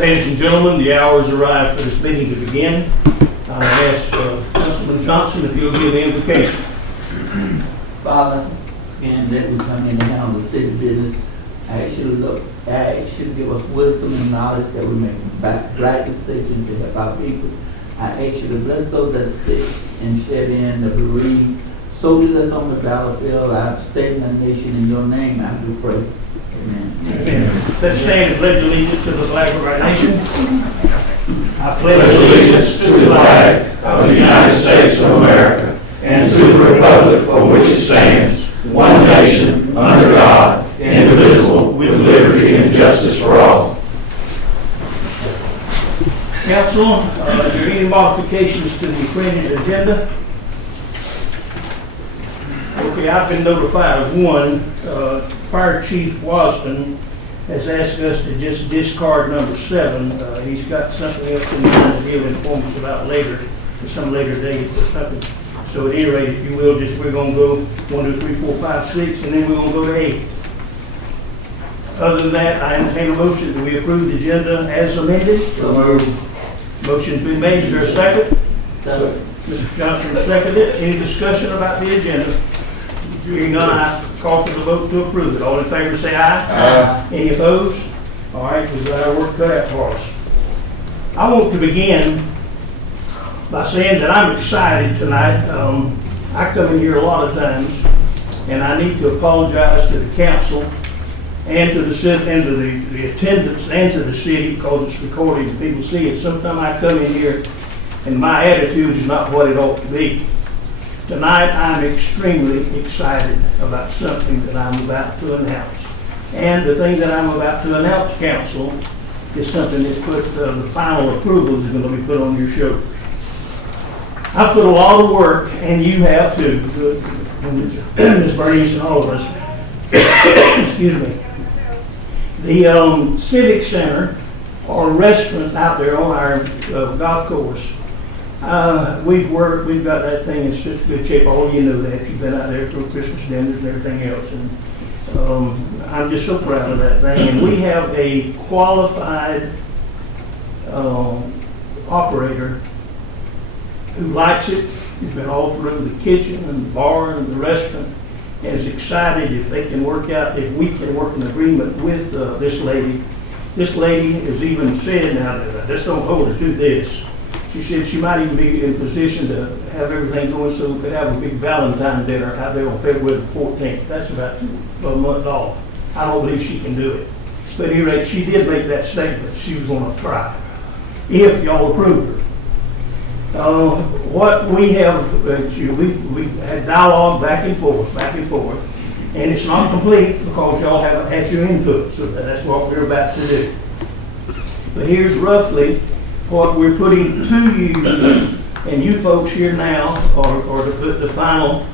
Ladies and gentlemen, the hour has arrived for this meeting to begin. I ask Councilman Johnson if you'll give the invocation. Father, again, that we come in and handle the city business. I ask you to give us wisdom and knowledge that we make right decisions to help our people. I ask you to bless those that are sick and shed in, the bereaved, soldiers that's on the battlefield, our state and our nation. In your name, I do pray. Amen. Amen. Let's stand and pledge allegiance to the flag of our nation. I Pledge allegiance to the flag of the United States of America and to the republic for which it stands, one nation, under God, indivisible, with liberty and justice for all. Council, are there any modifications to the printed agenda? Okay, I've been notified of one. Fire Chief Wasden has asked us to just discard number 7. He's got something else in mind to he'll inform us about later, at some later date or something. So at any rate, if you will, we're going to go 1, 2, 3, 4, 5, 6, and then we're going to go to 8. Other than that, I entertain a motion that we approve the agenda as amended. So moved. Motion's been made. Is there a second? Second. Mr. Johnson seconded. Any discussion about the agenda? Hearing none, I call for the vote to approve it. All in favor say aye. Aye. Any opposed? All right, we've got our work cut out for us. I want to begin by saying that I'm excited tonight. I come in here a lot of times, and I need to apologize to the council and to the attendants and to the city, because it's recorded and people see it. Sometimes I come in here and my attitude is not what it ought to be. Tonight I'm extremely excited about something that I'm about to announce. And the thing that I'm about to announce, council, is something that's put, the final approval is going to be put on your shoulders. I put a lot of work, and you have too, Ms. Bernice and all of us. Excuse me. The Civic Center or restaurant out there on our golf course, we've got that thing in such good shape. All of you know that. You've been out there for Christmas dinners and everything else. And I'm just so proud of that thing. And we have a qualified operator who likes it. He's been all through the kitchen and the bar and the restaurant, and is excited if we can work an agreement with this lady. This lady has even said, now, just don't hold her to this. She said she might even be in position to have everything going so we could have a big Valentine dinner out there on February the 14th. That's about a month off. I don't believe she can do it. But at any rate, she did make that statement. She was going to try, if y'all approve her. What we have, we had dialogue back and forth, and it's not complete because y'all haven't had your input, so that's what we're about to do. But here's roughly what we're putting to you, and you folks here now are to put the final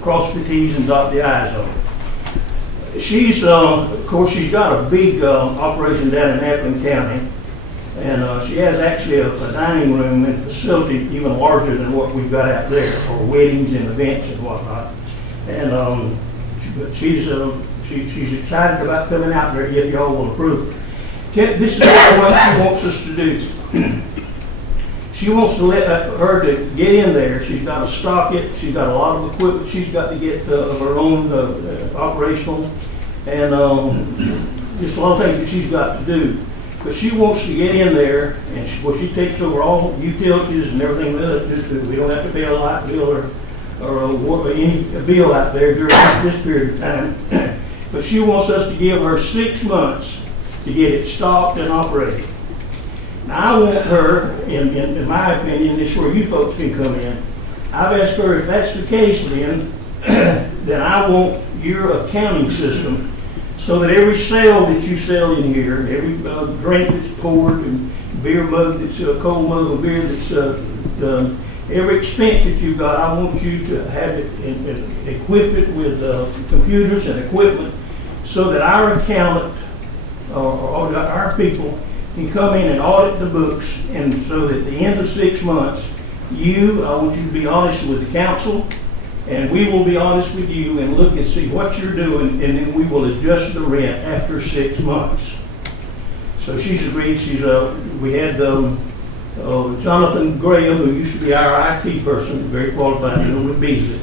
cross the T's and dot the I's on it. She's, of course, she's got a big operation down in Appling County. And she has actually a dining room and facility even larger than what we've got out there for weddings and events and whatnot. And she's excited about coming out there if y'all will approve. This is what she wants us to do. She wants to let her to get in there. She's got to stock it. She's got a lot of equipment. She's got to get her own operational and just a lot of things that she's got to do. But she wants to get in there, and she takes over all utilities and everything. We don't have to pay a light bill or any bill out there during this period of time. But she wants us to give her 6 months to get it stocked and operating. Now I want her, in my opinion, this is where you folks can come in. I've asked her if that's the case, then I want your accounting system, so that every sale that you sell in here, every drink that's poured, and beer mug that's a cold mug of beer that's done, every expense that you've got, I want you to have it and equip it with computers and equipment, so that our accountant or our people can come in and audit the books, and so that at the end of 6 months, I want you to be honest with the council, and we will be honest with you and look and see what you're doing, and then we will adjust the rent after 6 months. So she's agreed. We had Jonathan Graham, who used to be our IT person, very qualified, with Beasley.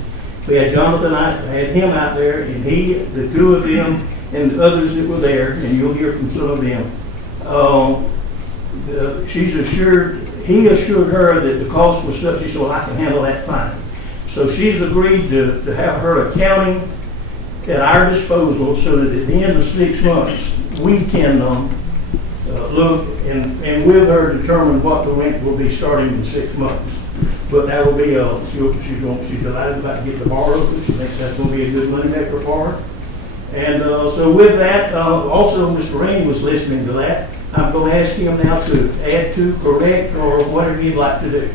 We had Jonathan, I had him out there, and the two of them, and the others that were there, and you'll hear from some of them. He assured her that the cost was such, he said, well, I can handle that fine. So she's agreed to have her accounting at our disposal so that at the end of 6 months, we can look and with her determine what the rent will be starting in 6 months. But that will be, she's delighted about getting the bar open. She thinks that's going to be a good money maker for her. And so with that, also Mr. Rainey was listening to that. I'm going to ask him now to add to, correct, or whatever you'd like to do.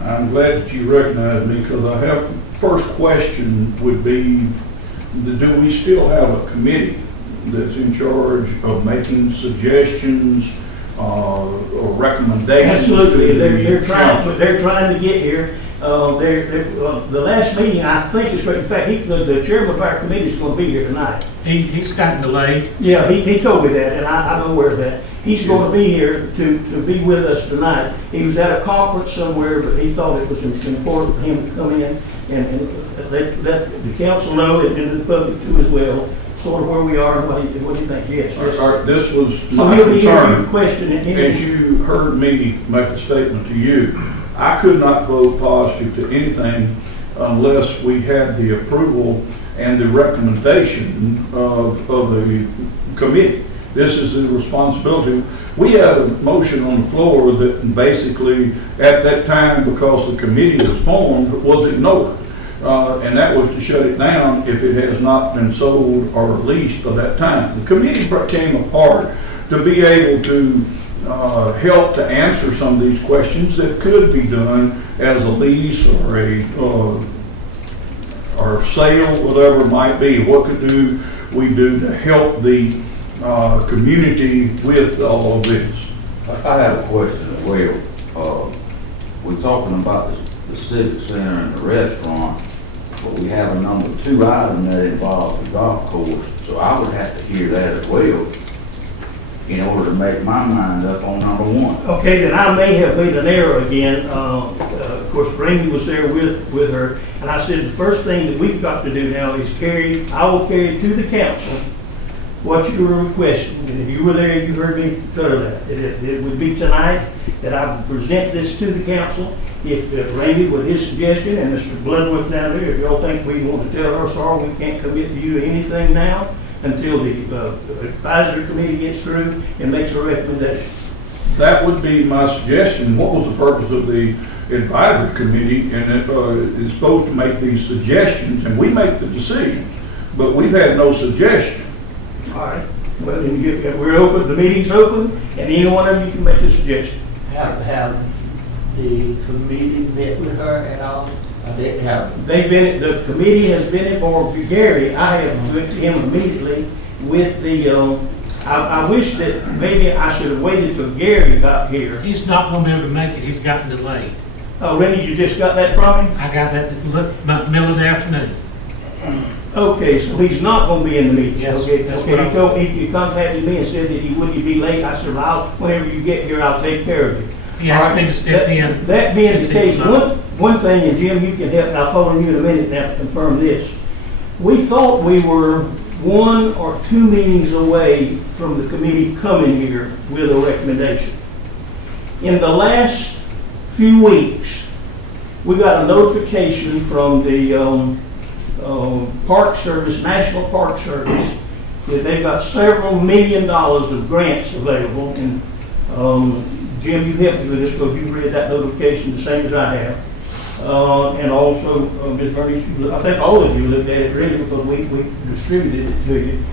I'm glad that you recognize me, because I have, first question would be, do we still have a committee that's in charge of making suggestions or recommendations? Absolutely, they're council? trying to get here. The last meeting, I think, is in fact, the chairman of our committee is going to be here tonight. He's gotten delayed. Yeah, he told me that, and I'm aware of that. He's going to be here to be with us tonight. He was at a conference somewhere, but he thought it was important for him to come in and let the council know, and the public too as well, sort of where we are and what he thinks. Yes. This was So my he'll be here for your concern. question. As you heard me make a statement to you, I could not vote positive to anything unless we had the approval and the recommendation of the committee. This is the responsibility. We had a motion on the floor that basically, at that time, because the committee was formed, was ignored. And that was to shut it down if it has not been sold or leased by that time. The committee came apart to be able to help to answer some of these questions that could be done as a lease or or sale, whatever it might be. What could we do to help the community with all of this? I have a question as well. We're talking about the civic center and the restaurant, but we have a number 2 item that involves the golf course. So I would have to hear that as well in order to make my mind up on number 1. Okay, then I may have made an error again. Of course, Randy was there with her, and I said the first thing that we've got to do now is I will carry to the council what you were requesting. And if you were there, you heard me utter that. It would be tonight that I would present this to the council. If Randy, with his suggestion, and Mr. Bloodworth down there, if y'all think we want to tell her, sorry, we can't commit to you anything now until the advisory committee gets through and makes a recommendation. That would be my suggestion. What was the purpose of the advisory committee? And it is supposed to make these suggestions, and we make the decisions, but we've had no suggestion. All right. Well, then we're open, the meeting's open, and any one of you can make a suggestion. Have the committee met with her at all? The committee has been informed. Gary, I have went to him immediately with the, I wish that maybe I should have waited till Gary got here. He's not going to be able to make it. He's gotten delayed. Oh, really? You just got that from him? I got that about the middle of the afternoon. Okay, so he's not going to be in the meeting. Yes, Okay, that's okay. what He contacted me and said that he wouldn't be late. I said, well, whenever you get here, I'll take care of you. He asked me to step in. That being the since he was case, not. one thing, and Jim, you can help, I'll call on you in a minute now to confirm this. We thought we were 1 or 2 meetings away from the committee coming here with a recommendation. In the last few weeks, we got a notification from the Park Service, National Park Service, that they've got several $1 million of grants available. And Jim, you helped me with this because you've read that notification the same as I have. And also, Ms. Bernice, I think all of you looked at it really because we distributed it to you.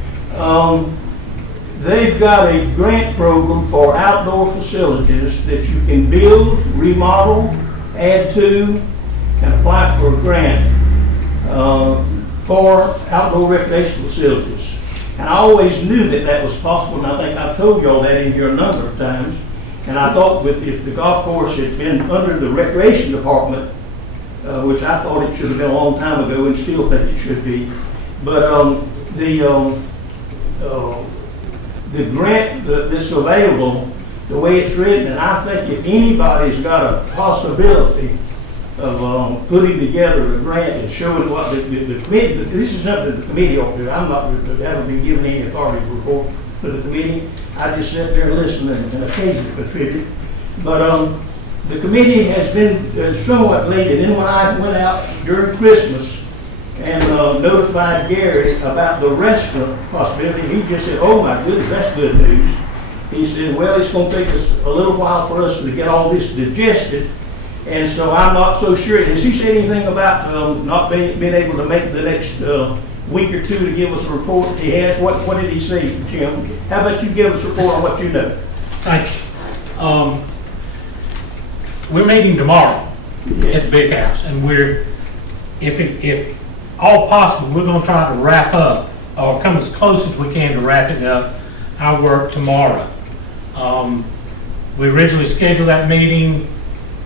They've got a grant program for outdoor facilities that you can build, remodel, add to, and apply for a grant for outdoor recreation facilities. And I always knew that was possible, and I think I've told y'all that in here a number of times. And I thought if the golf course had been under the recreation department, which I thought it should have been a long time ago and still think it should be, but the grant that's available, the way it's written, and I think if anybody's got a possibility of putting together a grant and showing what the committee, this is something the committee ought to do. I'm not, haven't been given any authority to report to the committee. I just sit there and listen and occasionally contribute. But the committee has been somewhat late, and then when I went out during Christmas and notified Gary about the restaurant possibility, he just said, "Oh my goodness, that's good news." He said, "Well, it's going to take us a little while for us to get all this digested." And so I'm not so sure. Has he said anything about not being able to make the next week or two to give us a report? He has. What did he say, Jim? How about you give us a report on what you know? Thank you. We're meeting tomorrow at the big house, and if all possible, we're gonna try to wrap up, or come as close as we can to wrapping up our work tomorrow. We originally scheduled that meeting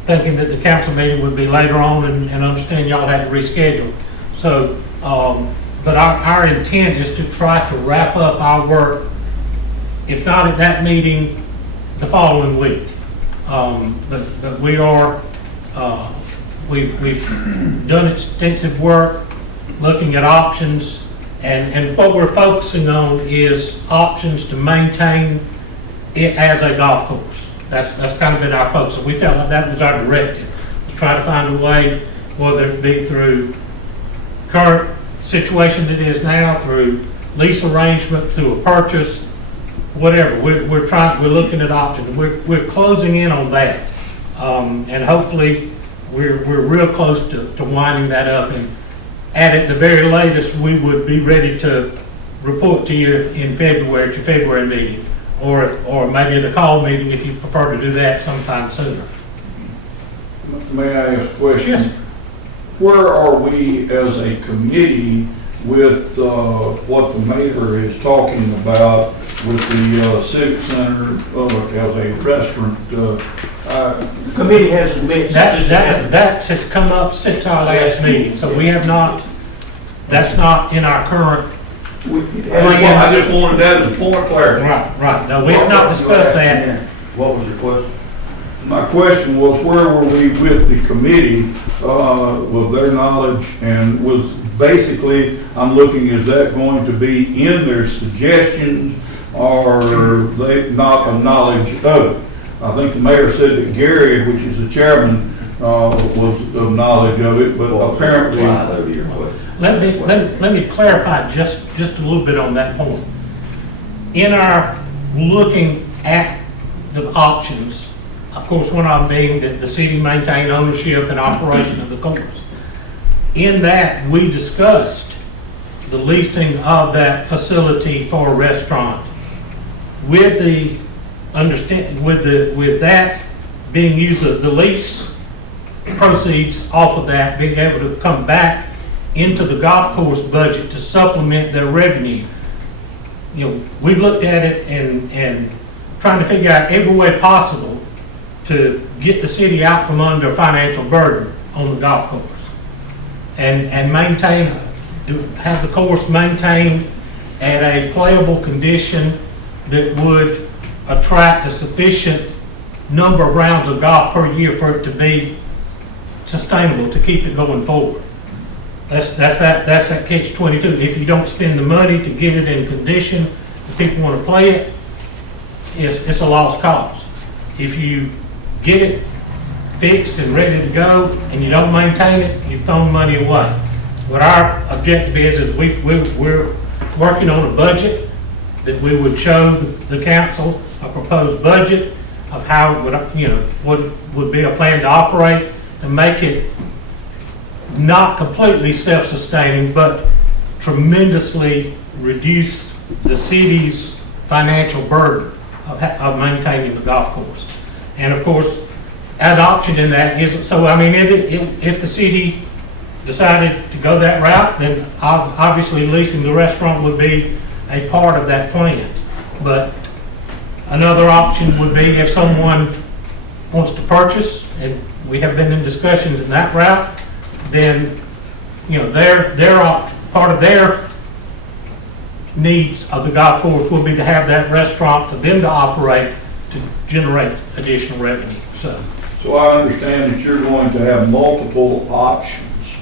thinking that the council meeting would be later on, and understand y'all had to reschedule. So, but our intent is to try to wrap up our work, if not at that meeting, the following week. But we are, we've done extensive work looking at options, and what we're focusing on is options to maintain it as a golf course. That's kind of been our focus. So we felt like that was our directive, to try to find a way, whether it be through current situation that it is now, through lease arrangement, through a purchase, whatever. We're looking at options. We're closing in on that, and hopefully we're real close to winding that up. And at the very latest, we would be ready to report to you in February, at your February meeting, or maybe at a call meeting if you prefer to do that sometime sooner. May I ask a question? Yes. Where are we as a committee with what the mayor is talking about with the Civic Center as a restaurant? The committee hasn't met. That has come up since our last meeting, so we have not, that's not in our current. I just wanted that as a point of clarity. Right, no, we have not discussed that. What was your question? My question was, where were we with the committee, with their knowledge, and was basically, I'm looking, is that going to be in their suggestions, or are they not a knowledge of it? I think the mayor said that Gary, which is the chairman, was of knowledge of it, but apparently. Let me clarify just a little bit on that point. In our looking at the options, of course, one of them being that the city maintain ownership and operation of the course. In that, we discussed the leasing of that facility for a restaurant, with the with that being used, the lease proceeds off of that being able to come back into the golf course budget to supplement their revenue. You know, we've looked at it and trying to figure out every way possible to get the city out from under a financial burden on the golf course, and maintain, have the course maintained at a playable condition that would attract a sufficient number of rounds of golf per year for it to be sustainable, to keep it going forward. That's that catch-22. If you don't spend the money to get it in condition, if people want to play it, it's a lost cause. If you get it fixed and ready to go and you don't maintain it, you've thrown money away. What our objective is we're working on a budget that we would show the council a proposed budget of how it would, what would be a plan to operate and make it not completely self-sustaining, but tremendously reduce the city's financial burden of maintaining the golf course. And of course, an option in that is, so I mean, if the city decided to go that route, then obviously leasing the restaurant would be a part of that plan. But another option would be if someone wants to purchase, and we have been in discussions in that route, then, their part of their needs of the golf course will be to have that restaurant for them to operate to generate additional revenue, so. So I understand that you're going to have multiple options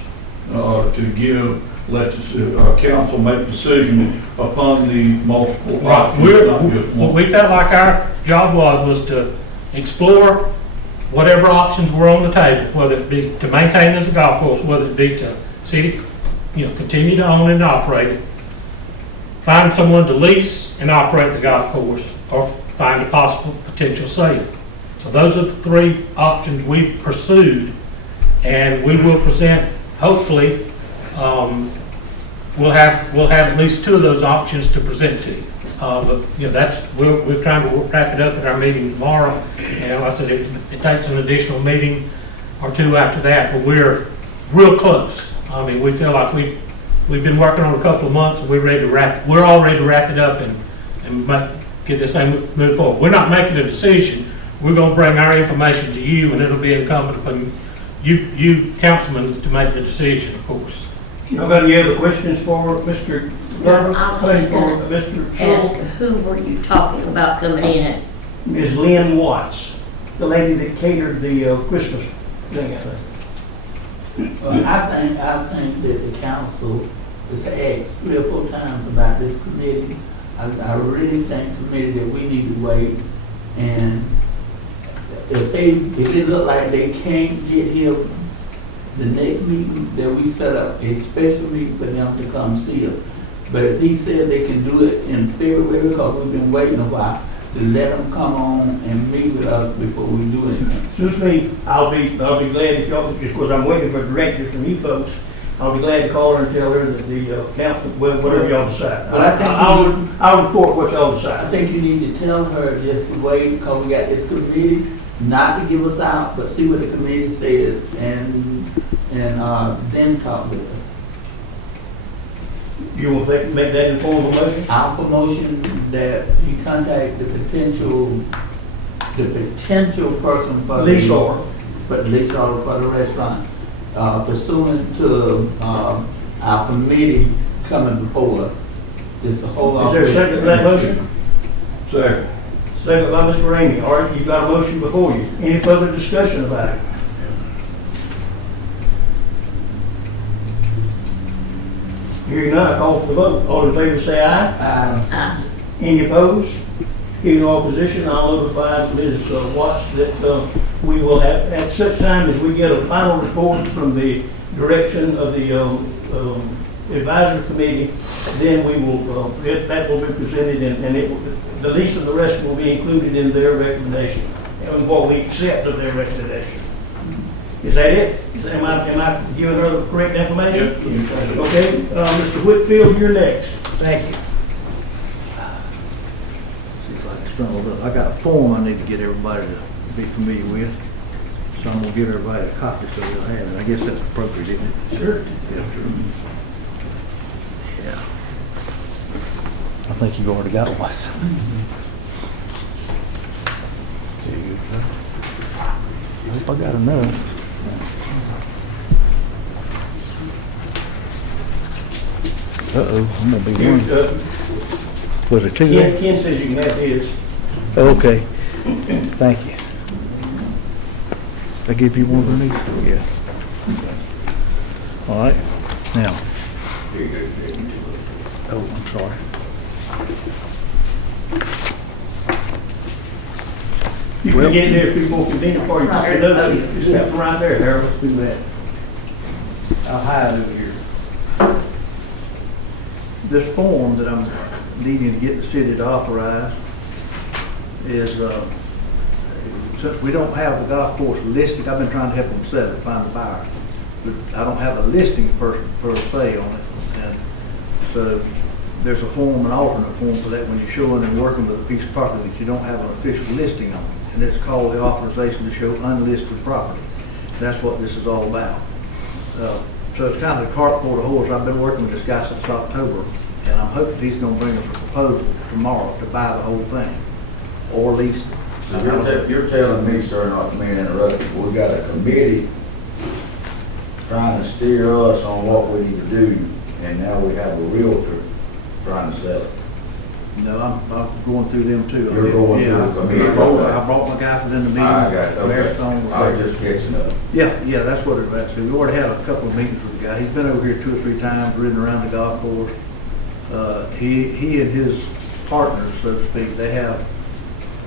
to let the council make a decision upon the multiple options, not just What one. we felt like our job was to explore whatever options were on the table, whether it be to maintain as a golf course, whether it be to city, continue to own and operate it, find someone to lease and operate the golf course, or find a possible potential sale. So those are the three options we pursued, and we will present, hopefully, we'll have at least two of those options to present to you. But, we're trying to wrap it up at our meeting tomorrow, and like I said, it takes an additional meeting or two after that, but we're real close. I mean, we feel like we've been working on a couple of months, and we're all ready to wrap it up and get this thing moved forward. We're not making a decision. We're gonna bring our information to you, and it'll be incumbent upon you councilmen to make the decision, of course. Y'all got any other questions for Mr. Garber? I was just For gonna Mr. ask, Sewell? who were you talking about coming in? Ms. Lynn Watts, the lady that catered the Christmas thing, I think. I think that the council has asked 3 or 4 times about this committee. I really think committee that we need to wait, and if it look like they can't get here, the next meeting that we set up a special meeting for them to come see us. But if he said they can do it in February, because we've been waiting a while, to let them come on and meet with us before we do anything. Suits me, I'll be glad if y'all, because I'm waiting for a directive from you folks. I'll be glad to call her and tell her that the council, whatever y'all decide. But I think I'll report what y'all I decide. think you need to tell her just to wait, because we got this committee, not to give us out, but see what the committee says, and then talk with her. You will make that in form of a motion? Our promotion that he contact the potential person for the Leaseor. leaseor for the restaurant, pursuant to our committee coming before us, just to hold on. Is there a second to that motion? Second. Second by Mr. Ramey. All right, you've got a motion before you. Any further discussion about it? Hearing none, I call for the vote. All in favor say aye. Any opposed? Hearing no opposition, I'll notify Ms. Watts that we will have, at such time as we get a final report from the direction of the advisory committee, then we will, that will be presented, and it will, the lease of the rest will be included in their recommendation, and what we accept of their recommendation. Is that it? Am I giving her the correct information? Okay, Mr. Whitfield, you're next. Thank you. Seems like it's strung up. I got a form I need to get everybody to be familiar with, so I'm gonna give everybody a copy so they'll have it. I guess that's appropriate, isn't it? Sure. Yeah. I think you've already got one. There you go. I hope I got enough. Uh-oh, I'm gonna be one. Was it two? Ken says you can have his. Okay, thank you. I give you one, Bernice? Yeah. All right, now. Oh, I'm sorry. You can get there if you want convenient for you. Your notes, you step right there, Harold. Let's do that. I'll hide over here. This form that I'm needing to get the city to authorize is, since we don't have the golf course listed, I've been trying to help them sell it, find a buyer. But I don't have a listing person per se on it. And so there's a form, an alternate form for that when you're showing and working with a piece of property that you don't have an official listing on. And it's called the authorization to show unlisted property. That's what this is all about. So it's kind of the cart before the horse. I've been working with this guy since October, and I'm hoping he's gonna bring us a proposal tomorrow to buy the whole thing, or lease it. So you're telling me, sir, not to mean to interrupt you, but we got a committee trying to steer us on what we need to do, and now we have a realtor trying to sell it. No, I'm going through them too. You're going through the committee, I okay. brought my guy for them to meet. I got it, okay. Firestone. I was just catching up. Yeah, that's what it was. We already had a couple of meetings with the guy. He's been over here 2 or 3 times, ridden around the golf course. He and his partners, so to speak,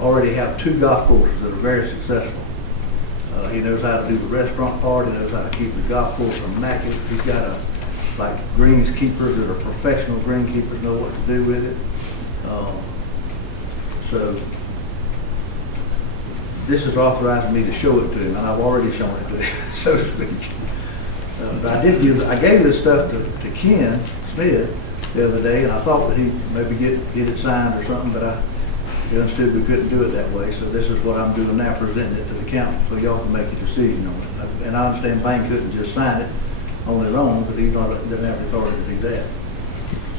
already have 2 golf courses that are very successful. He knows how to do the restaurant part, he knows how to keep the golf course immaculate. He's got like greenskeepers that are professional greenkeepers, know what to do with it. So this is authorizing me to show it to him, and I've already shown it to him, so to speak. But I gave this stuff to Ken Smith the other day, and I thought that he'd maybe get it signed or something, but he understood we couldn't do it that way. So this is what I'm doing now, presenting it to the council, so y'all can make a decision on it. And I understand Bain couldn't just sign it on his own, but he doesn't have the authority to do that.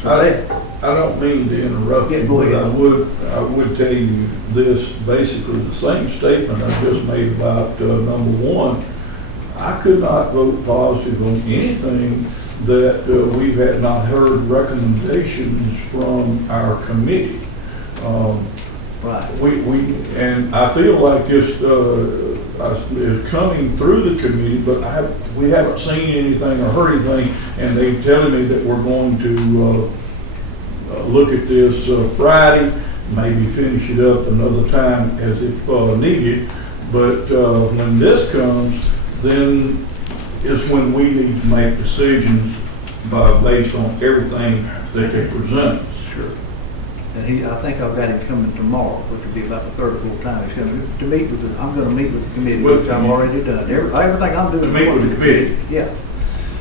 I don't mean to interrupt Yeah, you, go but ahead. I would tell you this, basically the same statement I just made about number 1. I could not vote positive on anything that we had not heard recommendations from our committee. Right. And I feel like it's coming through the committee, but we haven't seen anything or heard anything, and they're telling me that we're going to look at this Friday, maybe finish it up another time as if needed. But when this comes, then is when we need to make decisions based on everything that they present. Sure. And I think I've got him coming tomorrow, which will be about the 3rd or 4th time he's coming to meet with I'm going to meet with the committee, With which the I've committee. already done. Everything I'm doing. To meet with the committee. Yeah.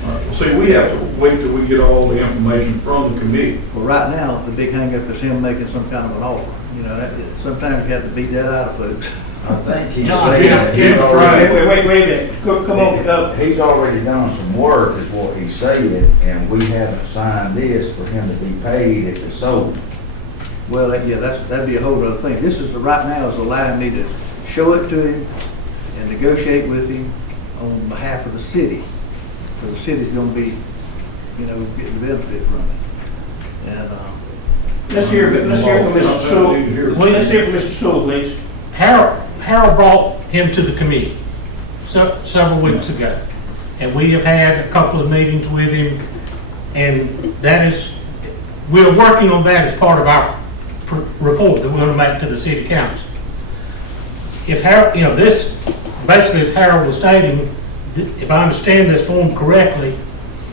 Well, see, we have to wait till we get all the information from the committee. Well, right now, the big hangup is him making some kind of an offer. You know, sometimes you have to beat that out of folks. I think he's No, saying that he's Wait, already, wait a minute, come on, he's already done some work, is what he said, and we haven't signed this for him to be paid if it's sold. Well, yeah, that'd be a whole other thing. This is, right now, is allowing me to show it to him and negotiate with him on behalf of the city. So the city's gonna be, getting the benefit from it. And, let's hear from Mr. Sewell. Let's hear from Mr. Sewell, please. Harold brought him to the committee several weeks ago, and we have had a couple of meetings with him, and we're working on that as part of our report that we're going to make to the city council. If Harold, this basically, as Harold was stating, if I understand this form correctly,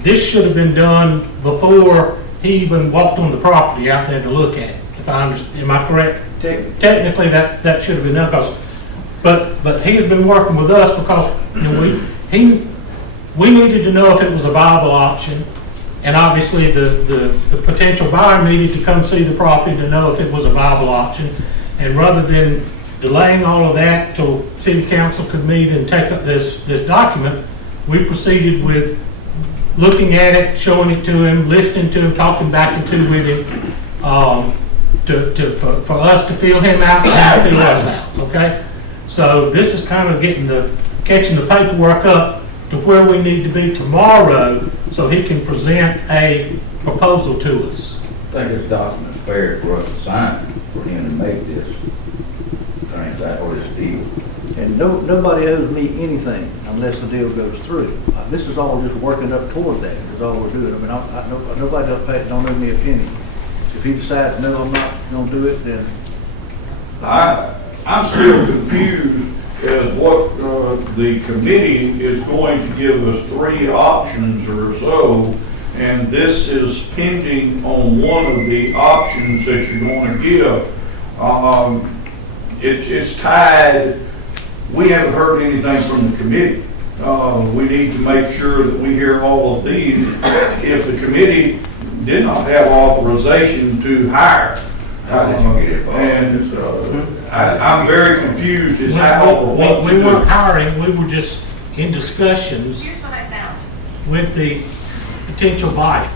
this should have been done before he even walked on the property out there to look at it. If I understand, am I correct? Technically, that should have been done, but he has been working with us because we needed to know if it was a viable option, and obviously the potential buyer needed to come see the property to know if it was a viable option. And rather than delaying all of that till city council could meet and take up this document, we proceeded with looking at it, showing it to him, listening to him, talking back and forth with him. For us to fill him out and to fill us out, okay? So this is kind of catching the paperwork up to where we need to be tomorrow so he can present a proposal to us. I think this document's fair for us to sign, for him to make this transaction or this deal. And nobody owes me anything unless the deal goes through. This is all just working up toward that, is all we're doing. I mean, nobody don't owe me a penny. If he decides, no, I'm not gonna do it, then I'm still confused as what the committee is going to give us 3 options or so, and this is pending on one of the options that you're going to give. It's tied. We haven't heard anything from the committee. We need to make sure that we hear all of these. If the committee did not have authorization to hire, How did you get it? and I'm very confused as how or what to We weren't do. hiring, we were just in discussions Here's what I found. with the potential buyer.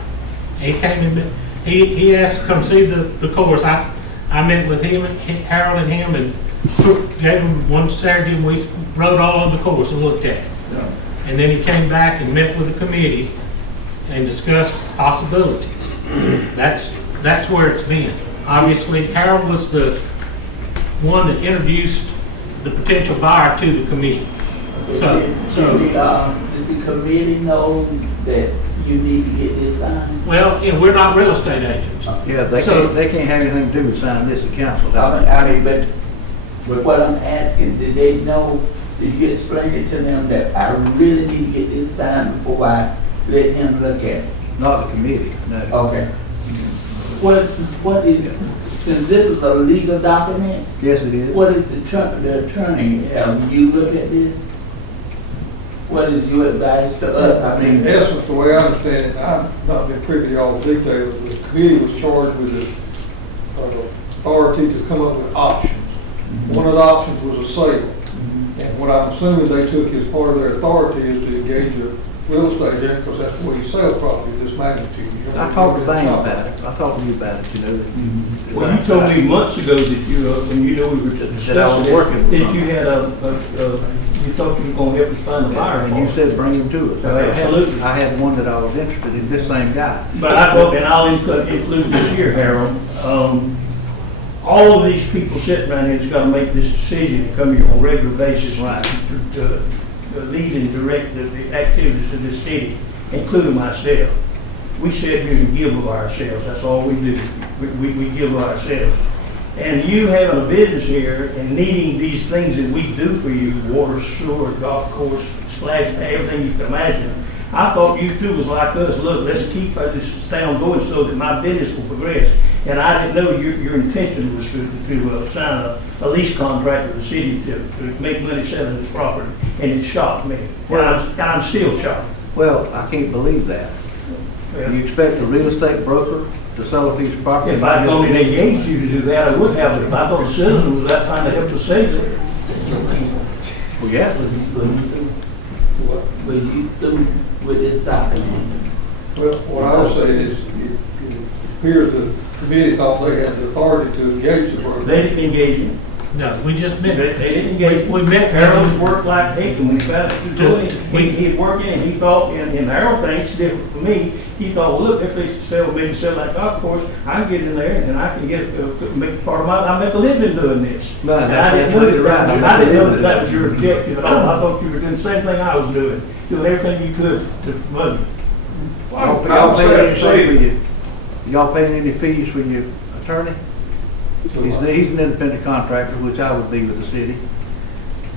He came in, he asked to come see the course. I met with him, Harold and him, and gave him one Saturday, and we rode all over the course and looked at it. Yeah. And then he came back and met with the committee and discussed possibilities. That's where it's been. Obviously, Harold was the one that introduced the potential buyer to the committee. So, Did the committee know that you need to get this signed? well, you know, we're not real estate agents. Yeah, they So- can't have anything to do with signing this, the council. But what I'm asking, did they know, did you explain it to them that I really need to get this signed before I let him look at it? Not the committee, no. Okay. What is, since this is a legal document, Yes, it is. what is the attorney, you look at this? What is your advice to us? I In mean, essence, the way I understand it, I've not been privy to all the details, the committee was charged with the authority to come up with options. One of the options was a sale. And what I'm assuming they took as part of their authority is to engage a real estate agent, because that's the way you sell property of this magnitude. You don't I talked to really Bang shop. about it. I talked to you about it, you know. that- Well, you told me months ago that you, when you knew we were discussing That I was working with that you something. had you thought you were gonna help us find a buyer And for you it. said bring him to us. Absolutely. I had one that I was interested in, this same guy. But I thought, and I'll include this here, Harold, all of these people sitting around here has got to make this decision and come here on a regular basis Right. to lead and direct the activities of this city, including myself. We sit here to give of ourselves, that's all we do. We give of ourselves. And you having a business here and needing these things that we do for you, water, sewer, golf course, splash pad, everything you can imagine, I thought you two was like us, look, let's keep this town going so that my business will progress. And I didn't know your intention was to sign a lease contract with the city to make money selling this property, and it shocked me. And I'm still shocked. Well, I can't believe that. You expect a real estate broker to sell a piece of property? If I'd only engaged you to do that, I would have, but I thought the citizen was that trying to help us save it. Well, yeah. were you through with this document? Well, what I was saying is, it appears the committee thought they had the authority to engage the broker. They didn't engage me. No, we just met. They didn't engage me. We met Harold's worked like heck, and when he found out he was doing it, he'd work in, he thought, and Harold thinks different from me, he thought, well, look, they're fixing to sell, maybe sell that golf course, I can get in there, and I can get, make part of my, I make a living doing this. No, And that's I didn't know absolutely right. that, I didn't know that that was your objective at all, I thought you were doing the same thing I was doing everything you could to money. Y'all paying any fees for your attorney? He's an independent contractor, which I would be with the city.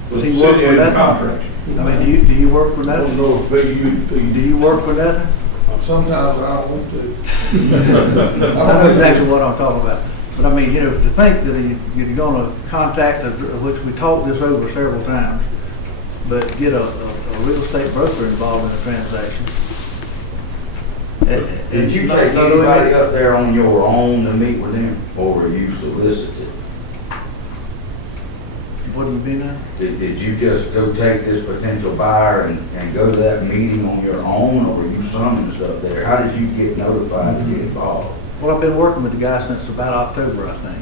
Does he work City for and nothing? contract. I mean, do you work for I don't nothing? know if they Do you work for nothing? Sometimes I don't want to. I know exactly what I'm talking about. But I mean, you know, to think that you're gonna contact, which we talked this over several times, but get a real estate broker involved in the transaction. Did you take anybody up there on your own to meet with him, or were you solicited? What do you mean now? Did you just go take this potential buyer and go to that meeting on your own, or were you summoned up there? How did you get notified to get involved? Well, I've been working with the guy since about October, I think.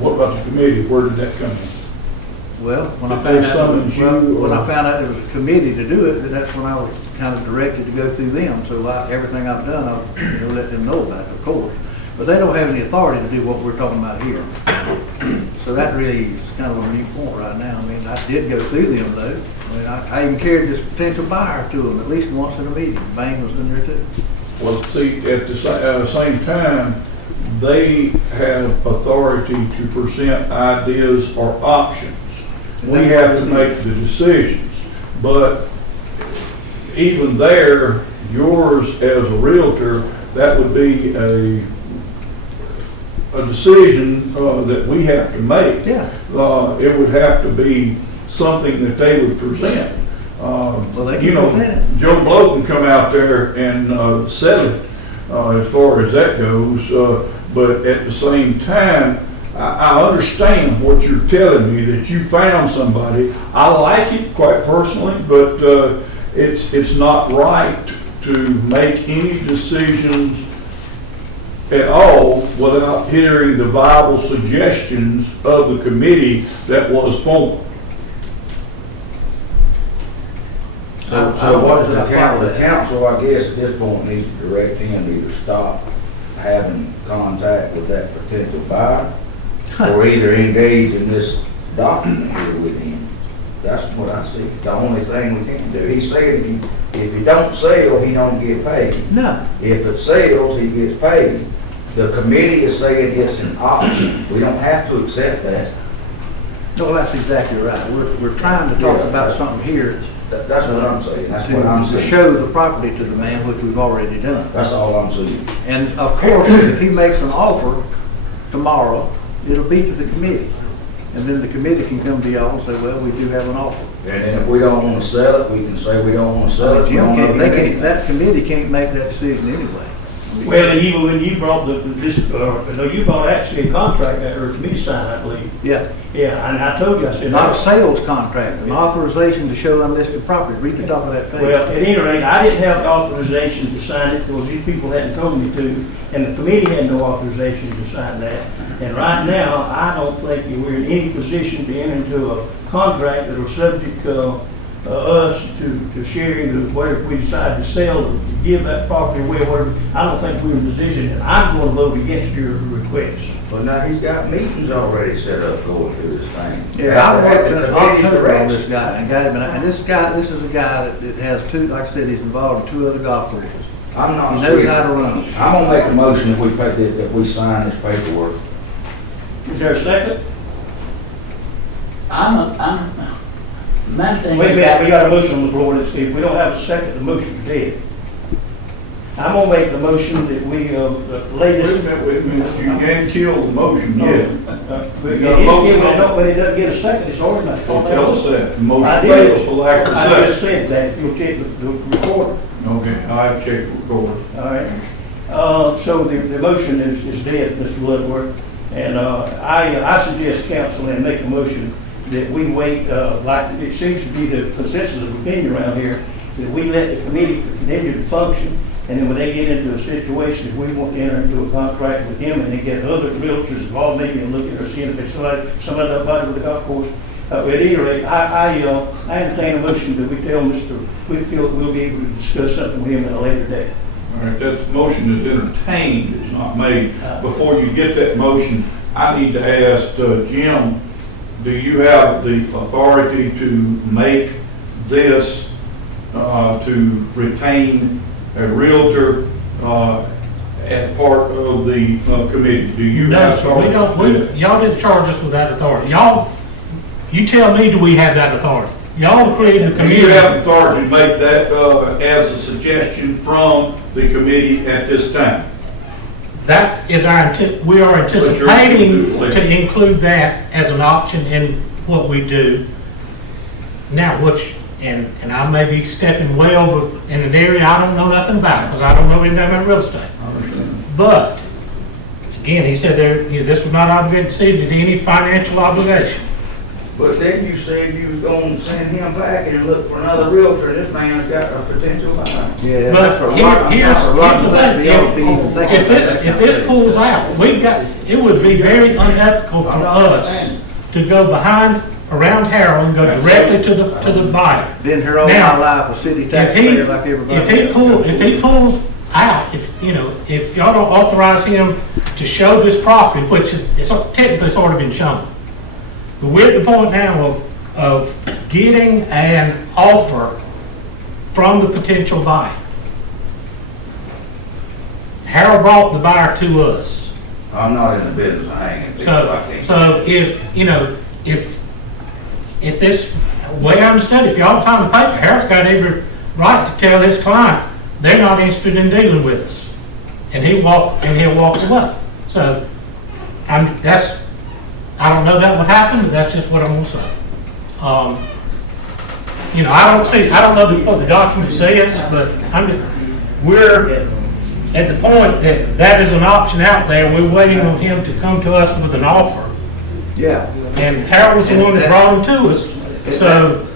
What about the committee? Where did that come in? Well, when I Did found they out, summons you, when I or- found out there was a committee to do it, that's when I was kind of directed to go through them. So everything I've done, I'll let them know about it, of course. But they don't have any authority to do what we're talking about here. So that really is kind of a new point right now. I mean, I did go through them though. I mean, I even carried this potential buyer to them at least once in a meeting. Bang was in there too. Well, see, at the same time, they have authority to present ideas or options. We have to make the decisions, but even there, yours as a realtor, that would be a decision that we have to make. Yeah. It would have to be something that they would present. they can You know, present it. Joe Blow can come out there and sell it as far as that goes, but at the same time, I understand what you're telling me, that you found somebody. I like it quite personally, but it's not right to make any decisions at all without hearing the viable suggestions of the committee that was formed. So what does the council, I guess at this point needs to direct him to either stop having contact with that potential buyer, or either engage in this document here with him. That's what I see, the only thing we can do. He said if he don't sell, he don't get paid. No, If it sells, he gets paid. The committee is saying it's an option. We don't have to accept that. no, that's exactly right. We're trying to talk about something here That's what I'm saying, that's what I'm to saying. show the property to the man, which we've already done. That's all I'm saying. And of course, if he makes an offer tomorrow, it'll be to the committee. And then the committee can come to y'all and say, well, we do have an offer. And then if we don't want to sell it, we can say we don't want to sell it. But you can't, they can't, that committee can't make that decision anyway. Well, and even when you brought no, you brought actually a contract that for me to sign, I believe. Yeah, Yeah, and I told you, I said. not a sales contract, an authorization to show unlisted property. Read the top of that page. Well, at any rate, I didn't have the authorization to sign it because these people hadn't told me to, and the committee had no authorization to sign that. And right now, I don't think that we're in any position to enter into a contract that will subject us to sharing whatever we decide to sell, to give that property away, whatever. I don't think we're in a position, and I'm going to vote against your request. But now he's got meetings already set up going through this thing. Yeah, I've Have worked the since committee's October on direction. this guy, and this is a guy that has two, like I said, he's involved in 2 other golf courses. I'm not He knows sure. how to run them. I'm gonna make a motion that we sign this paperwork. Is there a second? My thing Wait a minute, we about, got a motion on the floor. If we don't have a second, the motion's dead. I'm gonna make the motion that we lay this. Wait a minute, you can't kill the motion yet. When it doesn't get a second, it's organized. Don't tell us that. The I motion did. fails for lack of I a just second. said that, if you'll check the recorder. Okay, I have checked the recorder. All right. So the motion is dead, Mr. Bloodworth. And I suggest council and make a motion that we wait, like it seems to be the consensus of opinion around here, that we let the committee continue to function. And then when they get into a situation, if we want to enter into a contract with him and they get other realtors involved, maybe and look at or seeing if there's somebody up with the golf course. At any rate, I entertain a motion that we tell Mr. Whitfield we'll be able to discuss something with him at a later date. All right, that motion is entertained, it's not made. Before you get that motion, I need to ask Jim, do you have the authority to make this, to retain a realtor as part of the committee? Do you No, have sir, we authority? don't, y'all didn't charge us with that authority. You tell me, do we have that authority? Y'all created the Do committee. you have authority to make that as a suggestion from the committee at this time? That is we are anticipating to include that as an option in what we do. Now, and I may be stepping way over in an area I don't know nothing about, because I don't know anything about real estate. But, again, he said this was not obligated to city to any financial obligation. But then you said you was gonna send him back and look for another realtor, and this man's got a potential buyer. Yeah, But that's a lot, here's that's a lot the of that thing. we ought to be even thinking If about. this pulls out, it would be very unethical for us to go around Harold and go directly to the buyer. Been here all Now, my life, a city If taxpayer like everybody else. if he pulls out, if y'all don't authorize him to show this property, which it's technically sort of been shown. But we're at the point now of getting an offer from the potential buyer. Harold brought the buyer to us. I'm not in the business of hanging people. I can't. So if this, way I understand it, if y'all sign the paper, Harold's got every right to tell his client, they're not interested in dealing with us. And he'll walk away. So, I don't know that would happen, but that's just what I'm gonna say. I don't know what the document says, but we're at the point that is an option out there. We're waiting on him to come to us with an offer. Yeah. And Harold was the one that brought him to us. So,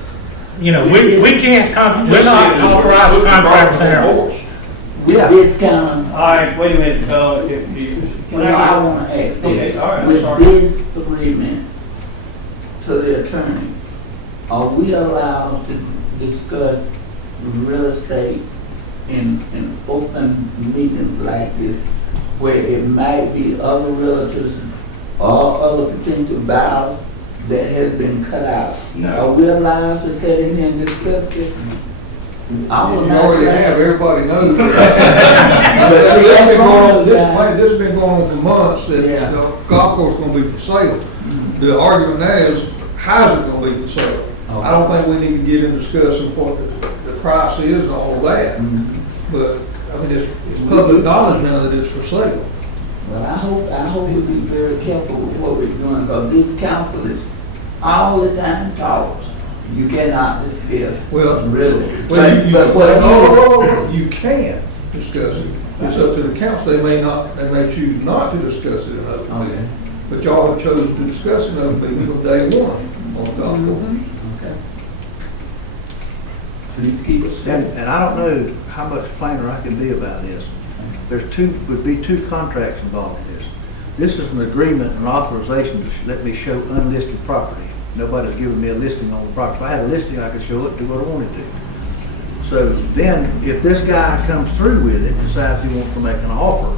we can't, we're not authorized to contract with Harold. Yeah. with this kind All right, wait a minute, I want to ask Okay, all right, I'm with sorry. this agreement to the attorney, are we allowed to discuss real estate in open meetings like this where it might be other relatives or other potential buyers that has been cut out. No. Are we allowed to sit in here and discuss this? I will You not. already have, everybody knows. But That's see, that's been going on, wrong, guys. this has been going on for months, that Yeah. the golf course is gonna be for sale. The argument now is, how's it gonna be for sale? I don't think we need to get into discussing what the price is and all of that, but, I mean, it's public knowledge now that it's for sale. Well, I hope we be very careful with what we're doing, because this council is all the time talks. You cannot discuss. Well, Really. Well, But what you can discuss it. It's up to the council. They may choose not to discuss it in open Okay. meeting. But y'all have chosen to discuss it in open meeting from day one on the golf course. Okay. Please keep us And, straight. and I don't know how much plainer I can be about this. Would be two contracts involved in this. This is an agreement, an authorization to let me show unlisted property. Nobody's given me a listing on the property. If I had a listing, I could show it, do what I wanted to do. So then, if this guy comes through with it, decides he wants to make an offer,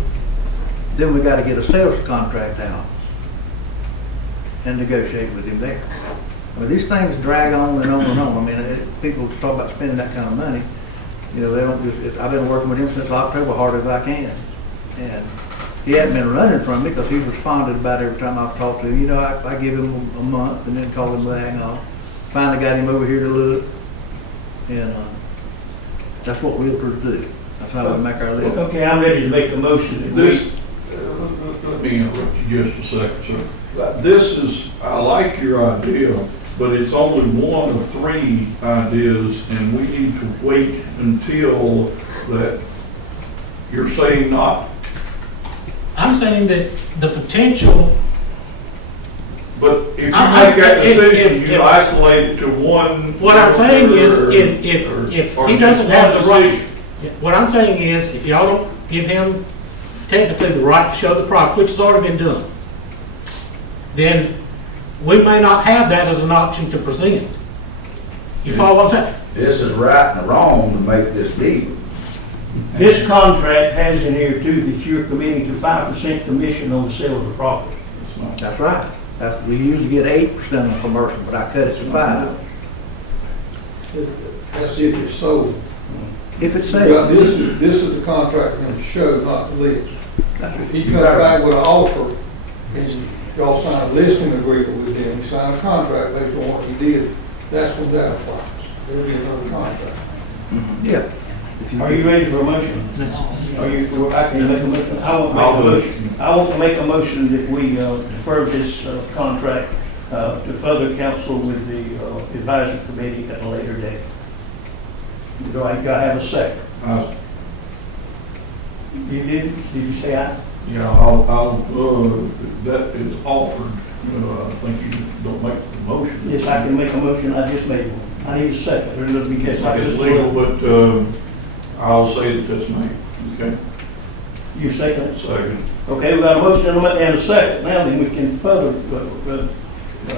then we gotta get a sales contract out and negotiate with him there. I mean, these things drag on and on and on. I mean, people talk about spending that kind of money. You know, they don't just, I've been working with him since October, hard as I can. And he hadn't been running from me because he responded about every time I've talked to him. You know, I give him a month and then call him back and all. Finally got him over here to look. And that's what realtors do. That's how we make our living. Okay, I'm ready to make a motion. that we- This, let me interrupt you just a second, sir. This is, I like your idea, but it's only one of three ideas, and we need to wait until that, you're saying not, I'm saying that the potential, but if you make I- that if- decision, if- you isolate it to one. what I'm saying is, or- if or he doesn't just have one the right, decision. what I'm saying is, if y'all don't give him technically the right to show the property, which has already been done, then we may not have that as an option to present. You follow what I'm saying? This is right and wrong to make this deal. This contract has in here too that you're committing to 5% commission on the sale of the property. That's right. We usually get 8% on commercial, but I cut it to 5%. That's if it's sold. If it's But sale. this is the contract going to show, not the list. If he comes back with an offer, and y'all sign a listing agreement with him, he signed a contract based on what he did, that's when that applies. There'll be another contract. Yeah. Are you ready for a motion? Are you, I can make a motion? I want to make a motion. I want to make a motion that we defer this contract to further counsel with the advisory committee at a later date. Do I have a second? You did? Did you say aye? Yeah, that is offered, I think you don't make the motion. Yes, I can make a motion. I just made one. I need a second. There's going to be case like It's this. legal, but, I'll say that that's me, okay? You second it? Second. Okay, we got a motion and a second. Now then we can further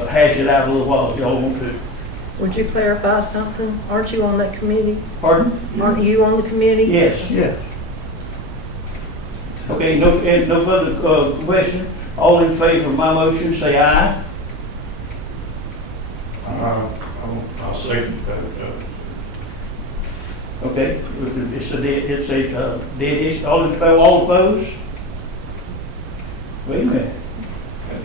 hash it out a little while if y'all want to. Would you clarify something? Aren't you on that committee? Pardon? Aren't you on the committee? Yes, yes. Okay, no further question. All in favor of my motion, say aye. I'll second that. Okay, it's a dead issue. All opposed? Wait a minute.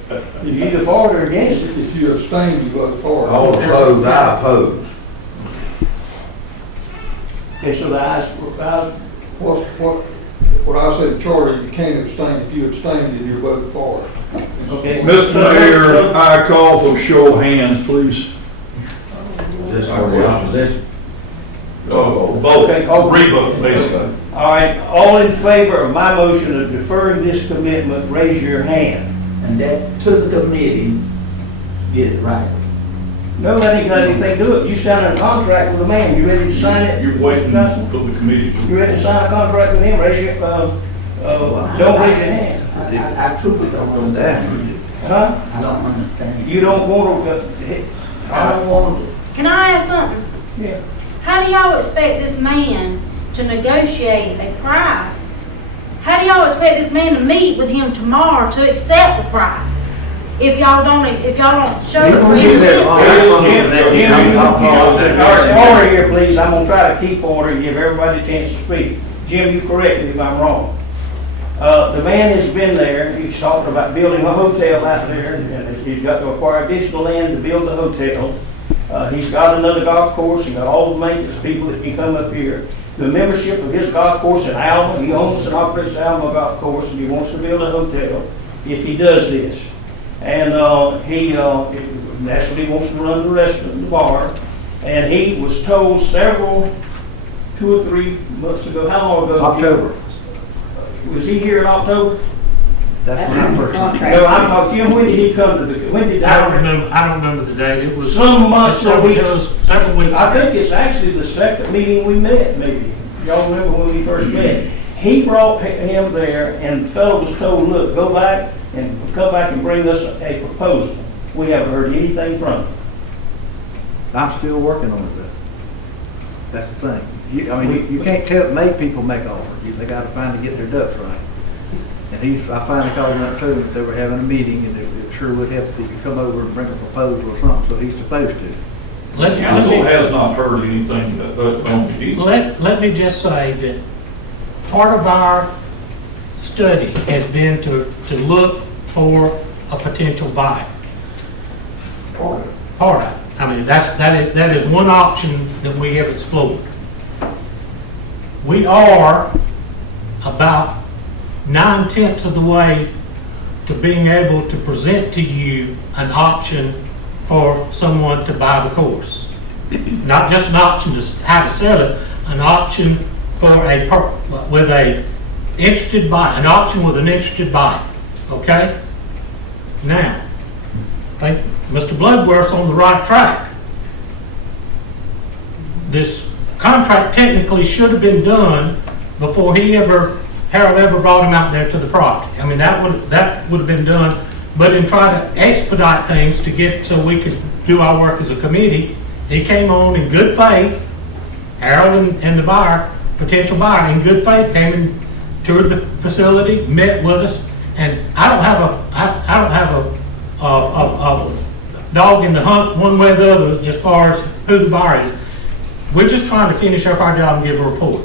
If you either for it or against it, If you abstain, you vote for it. All opposed, I oppose. okay, so the ayes, What I said, charter, you can't abstain. If you abstain, then you're voting for it. okay. Mr. Mayor, I call for show of hands, please. Is this for the opposition? Both, Okay, call for- revote, basically. All right, all in favor of my motion of deferring this commitment, raise your hand. And that's to the committee to get it right. No, that ain't got anything to do it. You signed a contract with a man. You ready to sign it? You're waiting Johnson? for the committee You ready to sign a contract with him? Raise your, don't raise your hand. I truly don't understand. Huh? I don't understand. You don't want to, I don't want to. Can I ask something? yeah. How do y'all expect this man to negotiate a price how do y'all expect this man to meet with him tomorrow to accept the price? If y'all don't show He the gonna get that Order here, please, I'm gonna try to keep order and give everybody a chance to speak. Jim, you correct me if I'm wrong. The man has been there, he's talking about building a hotel out there, and he's got to acquire additional land to build the hotel. He's got another golf course, he's got all the maintenance people that can come up here. The membership of his golf course in Alma, he owns and operates the Alma Golf Course, and he wants to build a hotel if he does this. And he naturally wants to run the rest of the bar. And he was told 2 or 3 months ago, how long ago? October. Was he here in October? That's when I first. No, I'm talking, Jim, when did he come to the, when did? I don't remember the date. It was Some months or it weeks. was several weeks. I think it's actually the second meeting we met, maybe. Y'all remember when we first met? He brought him there, and the fellow was told, look, go back and come back and bring us a proposal. We haven't heard anything from him. I'm still working on it though. That's the thing. You can't make people make offers. They gotta finally get their ducks right. And I finally called him up too, that they were having a meeting, and it sure would help if he could come over and bring a proposal or something, so he's supposed to. Council has not heard anything on it either. Let me just say that part of our study has been to look for a potential buyer. Part of it. I mean, that is one option that we have explored. We are about 9/10 of the way to being able to present to you an option for someone to buy the course. Not just an option to how to sell it, an option for with a interested buyer, an option with an interested buyer. Okay? Now, I think Mr. Bloodworth's on the right track. This contract technically should have been done before Harold ever brought him out there to the property. I mean, that would have been done, but in trying to expedite things to get so we could do our work as a committee, he came on in good faith. Harold and the buyer, potential buyer, in good faith came and toured the facility, met with us, and I don't have a dog in the hunt one way or the other as far as who the buyer is. We're just trying to finish up our job and give a report.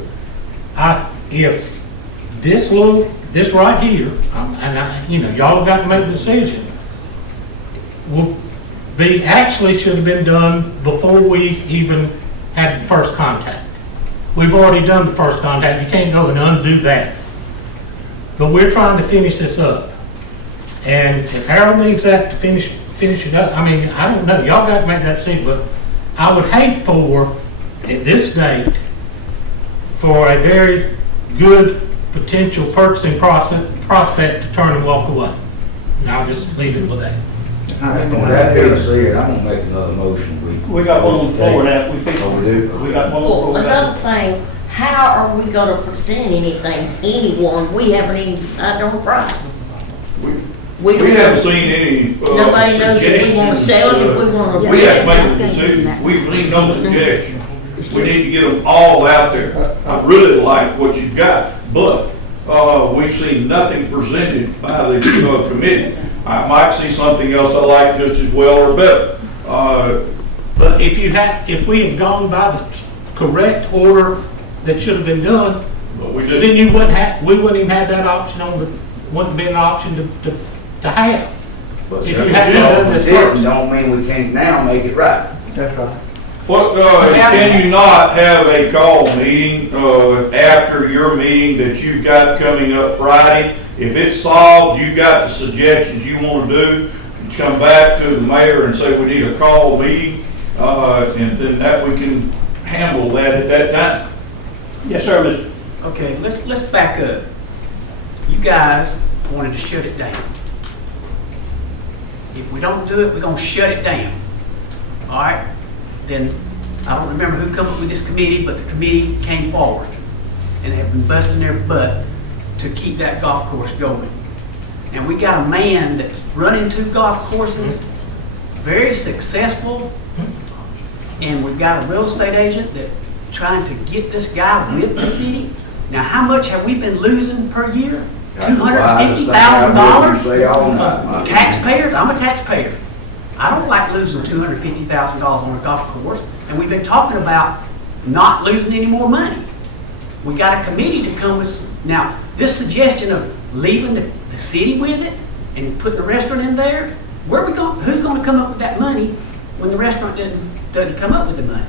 If this right here, y'all have got to make the decision, actually should have been done before we even had the first contact. We've already done the first contact. You can't go and undo that. But we're trying to finish this up. And if Harold needs that to finish it up, I mean, I don't know. Y'all got to make that decision. But I would hate for, at this date, for a very good potential purchasing prospect to turn and walk away. And I'll just leave it with that. That being said, I'm gonna make another motion. We got one on the floor now. We do. We got one on the Well, floor now. another thing, how are we gonna present anything to anyone? We haven't even decided on price. We haven't seen any Nobody knows if we wanna suggestions. sell it, if we wanna We rent have to it. make a decision. We've seen no suggestions. We need to get them all out there. I really like what you've got, but we've seen nothing presented by the committee. I might see something else I like just as well or better. But if we had gone by the correct order that should have been done, But we then didn't. we wouldn't even have that option wouldn't be an option to have. But If you had done this first. don't mean we can't now make it right. That's right. What, can you not have a call meeting, after your meeting that you've got coming up Friday? If it's solved, you got the suggestions you want to do, you come back to the mayor and say we need a call meeting, and then that we can handle that at that time. Yes, sir, Mr. Okay, let's back up. You guys wanted to shut it down. If we don't do it, we're gonna shut it down. All right? Then, I don't remember who came up with this committee, but the committee came forward and have been busting their butt to keep that golf course going. And we got a man that's running 2 golf courses, very successful, and we've got a real estate agent that's trying to get this guy with the city. Now, how much have we been losing per year? That's why I just think I heard you say all night, $250,000? Mike. Taxpayers, I'm a taxpayer. I don't like losing $250,000 on a golf course, and we've been talking about not losing any more money. We got a committee to come with, now, this suggestion of leaving the city with it and putting the restaurant in there, where we going, who's gonna come up with that money when the restaurant doesn't come up with the money?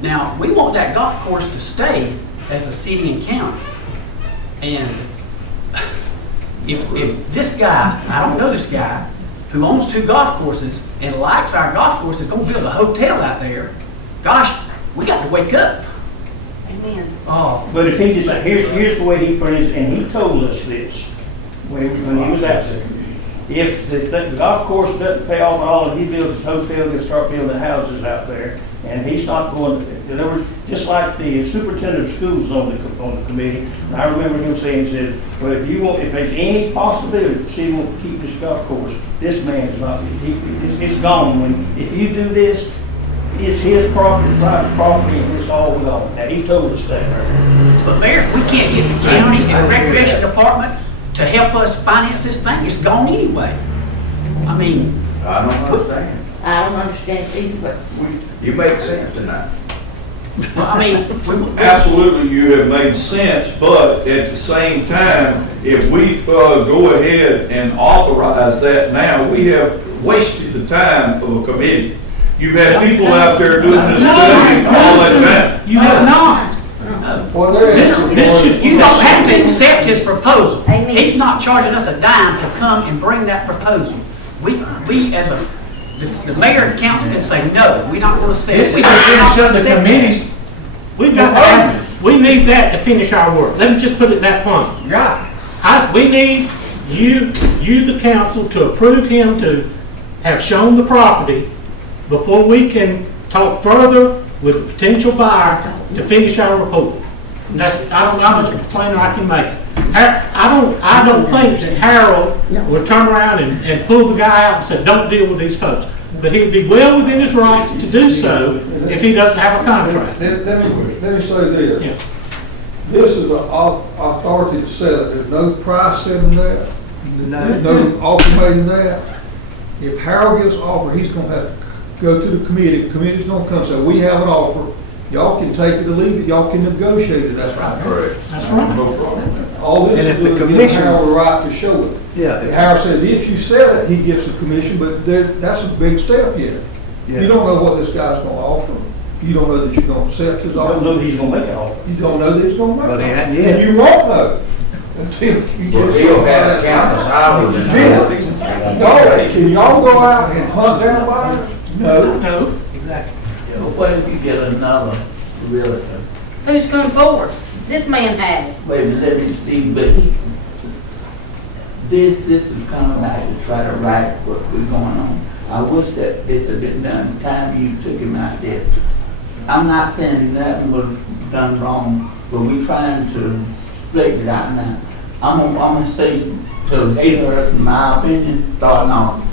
Now, we want that golf course to stay as a city and county. And if this guy, I don't know this guy, who owns 2 golf courses and likes our golf course is gonna build a hotel out there, gosh, we got to wake up. Amen. Oh, But if he just, here's the way he put it, and he told us this when he was out there. If the golf course doesn't pay off at all and he builds his hotel, he'll start building houses out there. And he's not going, in other words, just like the superintendent of schools on the committee, and I remember him saying, he said, well, if there's any possibility the city wants to keep this golf course, this man is not, it's gone. If you do this, it's his property, it's private property, and it's all gone. Now, he told us that. but Mayor, if we can't get the county and the recreation department to help us finance this thing, it's gone anyway. I mean, I don't understand. I don't understand either, but You make sense tonight. I mean, Absolutely, you have made sense, but at the same time, if we go ahead and authorize that now, we have wasted the time of a committee. You've had people out there doing this study and all that time. you have not. Well, there is. You don't have to accept his proposal. Amen. He's not charging us a dime to come and bring that proposal. We as the mayor and council can say, no, we don't want to sell it. This We is don't to want finish to up the accept committees. We've got to, we need that to finish our work. Let me just put it that plain. Yeah. We need you, the council, to approve him to have shown the property before we can talk further with the potential buyer to finish our report. That's, I don't know how much plainer I can make it. I don't think that Harold will turn around and pull the guy out and say, don't deal with these folks. But he'd be well within his rights to do so if he doesn't have a contract. Let me say this. Yeah. This is an authority to sell it. There's no price set in there. There's no offer made in that. If Harold gets an offer, he's gonna have to go to the committee. The committee's gonna come and say, we have an offer. Y'all can take it or leave it. Y'all can negotiate it. That's right. Correct. That's right. All this And is if the to give commission- Harold the right to show it. Yeah. If Harold says, if you sell it, he gets the commission, but that's a big step yet. You don't know what this guy's gonna offer. You don't know that you're gonna accept his I don't offer. know that he's gonna make an offer. You don't know that he's gonna make But he it. hadn't yet. And you won't know until you get. Well, he'll have countless hours in Yeah. Y'all, can y'all go out and hunt down buyers? No. No. But what if you get another realtor? Who's come forward? This man has. Wait, let me see, but this is coming back to try to right what we're going on. I wish that this had been done the time you took him out there. I'm not saying nothing was done wrong, but we're trying to straighten it out now. I'm gonna say to later, in my opinion, starting off,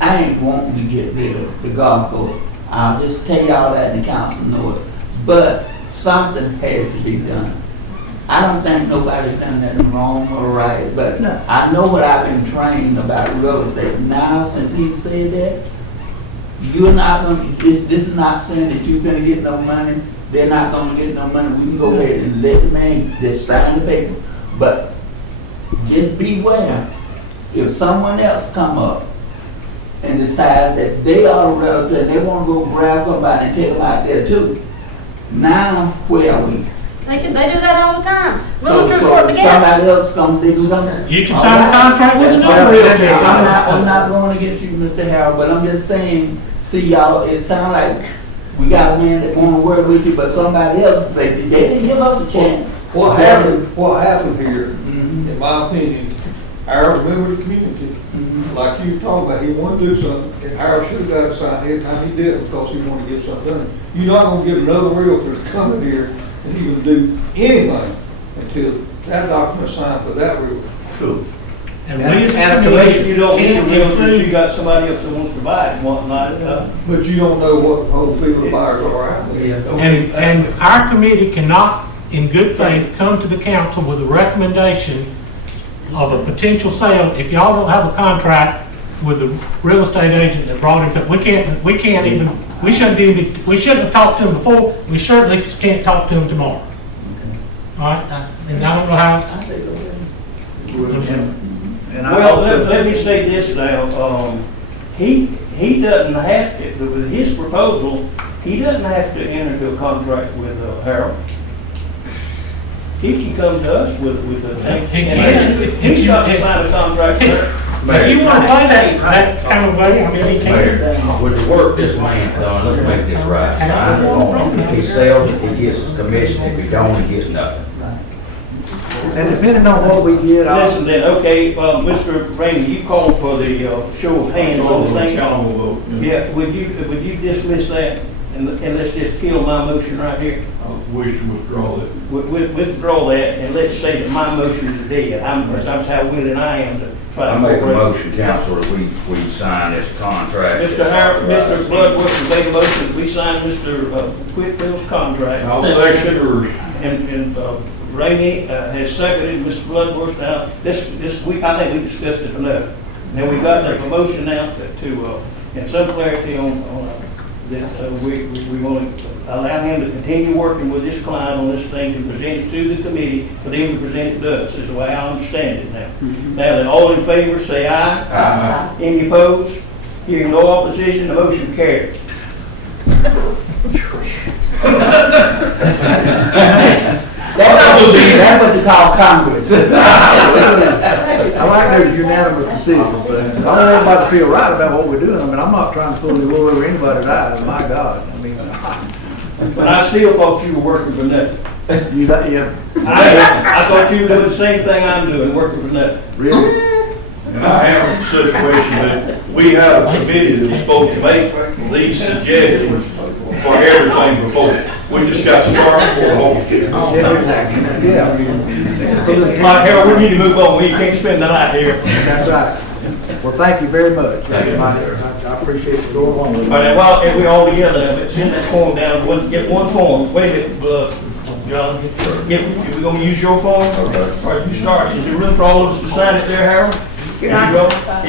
I ain't wanting to get rid of the golf course. I'll just tell y'all that and the council know it. But something has to be done. I don't think nobody's done nothing wrong or right, but No. I know what I've been trained about real estate. Now, since he said that, you're not gonna, this is not saying that you're gonna get no money, they're not gonna get no money. We can go ahead and let the man just sign the paper. But just beware, if someone else come up and decide that they are a relative and they wanna go grab somebody and take them out there too, now where are we? They do that all the time. So Realtors work together. somebody else gonna do something? You can sign a contract with another realtor. I'm not going against you, Mr. Harold, but I'm just saying, see y'all, it sounds like we got a man that wanna work with you, but somebody else, they didn't give us a chance. What happened here, Mhm. in my opinion, Harold's a member of the community. Mhm. Like you talked about, he wanted to do something, and Harold should have got it signed every time he did it because he wanted to get something done. You're not gonna get another realtor to come in here and even do anything until that document's signed for that realtor. True. And we And as a if committee you don't need a can't realtor, include- you got somebody else that wants to buy it and whatnot. But you don't know what the whole field of buyers are out there. Yeah. And our committee cannot in good faith, come to the council with a recommendation of a potential sale. If y'all don't have a contract with the real estate agent that brought him to, we shouldn't have talked to him before, we certainly can't talk to him tomorrow. All right, and I don't know how, And I Well, also- let me say this now, he doesn't have to, with his proposal, he doesn't have to enter into a contract with Harold. He can come to us with the thing. He And can. if he's got to sign a contract there. if you want to play that kind of way, I mean, he can. Mayor, with the work this man's done, let's make this right. Sign it on. If he sells it, he gets his commission. If he don't, he gets nothing. And depending on what we get, Listen then, okay, Mr. Rainey, you called for the show of hands on the thing. Accountable vote. Yeah, would you dismiss that and let's just kill my motion right here? I wish to withdraw that. Withdraw that and let's say that my motion is dead. That's how willing I am to try I to. make a motion, council, that we sign this contract. Mr. Howard, Mr. Bloodworth has made a motion, we sign Mr. Whitfield's contract. I'll second yours. And Rainey has seconded Mr. Bloodworth. Now, this week, I think we discussed it enough. Now, we got a motion now to and some clarity on that we want to allow him to continue working with this client on this thing to present it to the committee, for them to present it to us, is the way I understand it now. Now, then, all in favor, say aye. Aye. Any opposed? Hearing no opposition, the motion carries. That's what you call Congress. I like those unanimous decisions, but I don't want everybody to feel right about what we're doing. I mean, I'm not trying to pull the wool over anybody's eyes, my God. I mean, But I still thought you were working for nothing. yeah, I thought you were doing the same thing I'm doing, working for nothing. really? And I have a situation that we have a committee that was supposed to make these suggestions for everything before. We just got started for a whole. Yeah. Harold, we need to move on, we can't spend the night here. That's right. Well, thank you very much. I appreciate you going along with All it. right, well, if we all together, if it's in that form down, get one form. Wait a minute, John, if we're gonna use your form, or you start, is there room for all of us to sign it there, Harold? If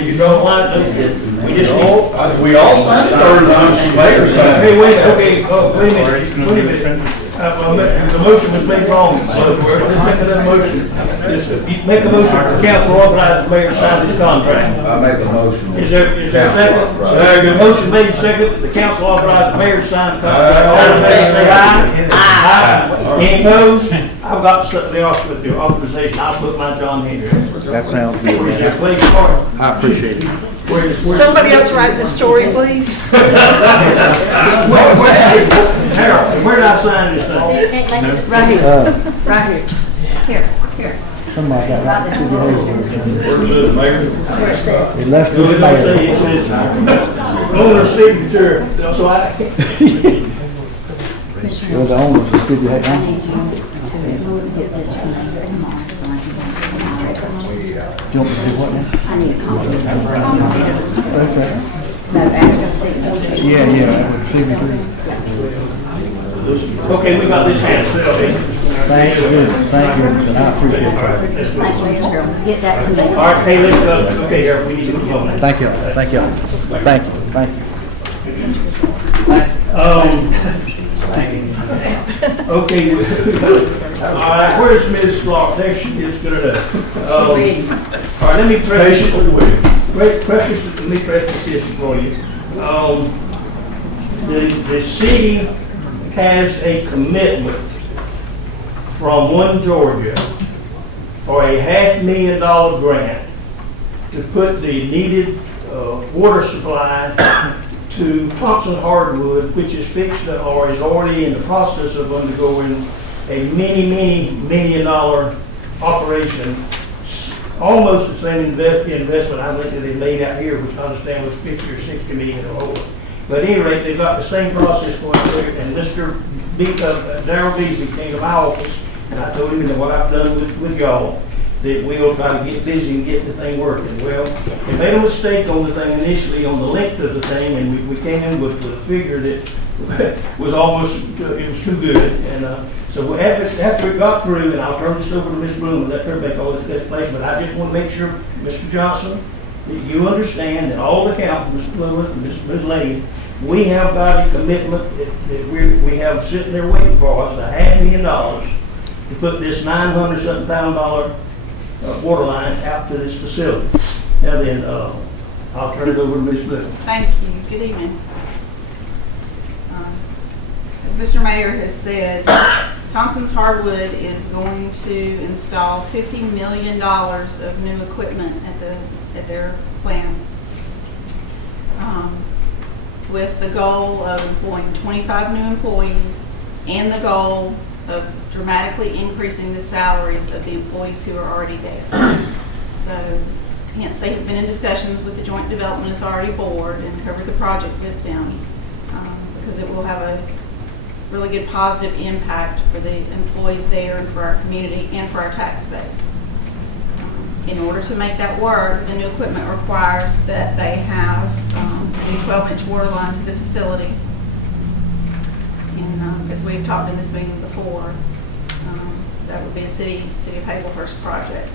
you draw a line, we just need. We all signed it Thursday, mayor signed Hey, it. wait a minute. The motion was made wrong, so let's make another motion. Just make a motion for council authorize the mayor to sign this contract. I make a motion. Is there a second? The motion made second, that the council authorize the mayor to sign the contract. All in favor, say aye. Aye. Any opposed? I've got the authorization, I'll put my John Henry. That sounds good. Where's your place, Mark? I appreciate it. Somebody else write the story, please. Harold, where did I sign this thing? Right here, right here. Here. Somebody got right to the Where's it, mayor? Where it says. Unless No, it don't say, it says, owner signature, so I, Well, the owners will give you that. I need you to get this to me tomorrow, so I can get it. You want me to do what now? I need a copy of this. Okay. No, after the signature. Yeah, signature. okay, we got this handled. Thank you, thank you, and I appreciate it. Thanks, Mr. Harold. Get that to me. All right, hey, let's go, okay, Harold, we need to move on now. Thank you, thank you, thank you, thank you. Okay, all right, where's Ms. Clark? There she is, good enough. All right, let me preface it, let me preface this for you. The city has a commitment from One Georgia for a $500,000 grant to put the needed water supply to Thompson Hardwood, which is fixed or is already in the process of undergoing a many million-dollar operation, almost the same investment I think that they made out here, which I understand was 50 or 60 million or more. But at any rate, they've got the same process going through, and Mr. Darrell Beasley came to my office, and I told him that what I've done with y'all, that we will try to get busy and get the thing working. Well, they made a mistake on the thing initially on the length of the thing, and we came in with a figure that was almost, it was too good. And so after it got through, and I'll turn this over to Ms. Bloom and let her make all this place, but I just want to make sure, Mr. Johnson, that you understand that all the council, Mr. Lewis and Ms. Lady, we have got a commitment that we have sitting there waiting for us, $500,000 to put this $900,000 water line out to this facility. Now then, I'll turn it over to Ms. Bloom. Thank you. Good evening. As Mr. Mayor has said, Thompson's Hardwood is going to install $50 million of new equipment at their plant, with the goal of employing 25 new employees and the goal of dramatically increasing the salaries of the employees who are already there. So, hence, they have been in discussions with the Joint Development Authority Board and covered the project with them, because it will have a really good positive impact for the employees there and for our community and for our tax base. In order to make that work, the new equipment requires that they have a 12-inch water line to the facility. And as we've talked in this meeting before, that would be a City of Hazelhurst project.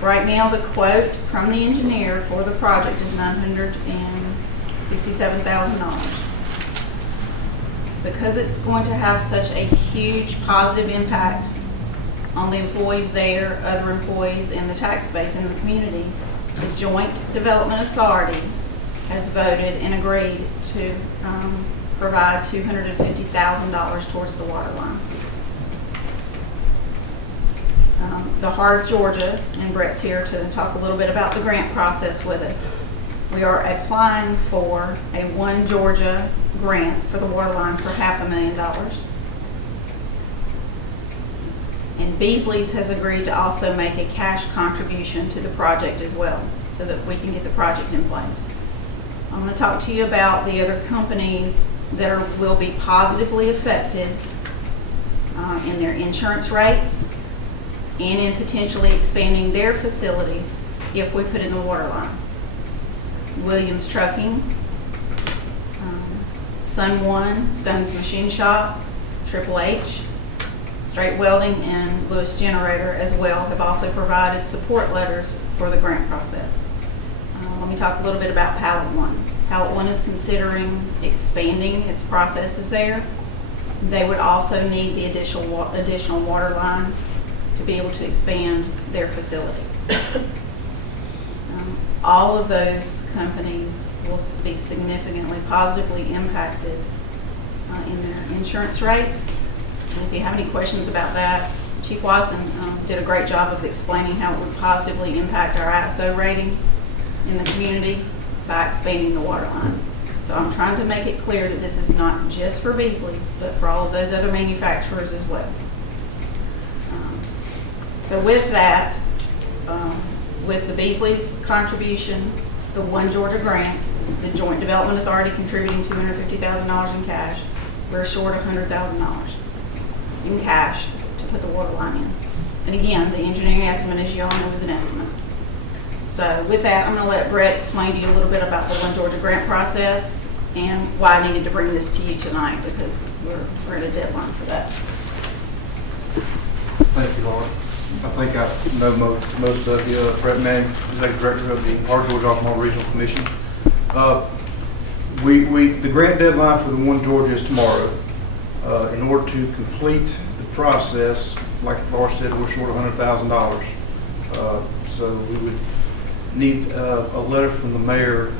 Right now, the quote from the engineer for the project is $967,000. Because it's going to have such a huge positive impact on the employees there, other employees, and the tax base in the community, the Joint Development Authority has voted and agreed to provide $250,000 towards the water line. The Heart of Georgia, and Brett's here to talk a little bit about the grant process with us. We are applying for a One Georgia grant for the water line for $500,000. And Beasley's has agreed to also make a cash contribution to the project as well, so that we can get the project in place. I'm going to talk to you about the other companies that will be positively affected in their insurance rates and in potentially expanding their facilities if we put in the water line. Williams Trucking, Sun One, Stone's Machine Shop, Triple H, Straight Welding, and Lewis Generator as well have also provided support letters for the grant process. Let me talk a little bit about Pallet One. Pallet One is considering expanding its processes there. They would also need the additional water line to be able to expand their facility. All of those companies will be significantly positively impacted in their insurance rates. And if you have any questions about that, Chief Watson did a great job of explaining how it would positively impact our ISO rating in the community by expanding the water line. So I'm trying to make it clear that this is not just for Beasley's, but for all of those other manufacturers as well. So with that, with the Beasley's contribution, the One Georgia grant, the Joint Development Authority contributing $250,000 in cash, we're short $100,000 in cash to put the water line in. And again, the engineering estimate, as you all know, is an estimate. So with that, I'm going to let Brett explain to you a little bit about the One Georgia grant process and why I needed to bring this to you tonight, because we're at a deadline for that. Thank you, Laura. I think I know most of you. Brett Manning, Executive Director of the Heart of Georgia Albemarle Regional Commission. The grant deadline for the One Georgia is tomorrow. In order to complete the process, like Laura said, we're short $100,000. So we would need a letter from the mayor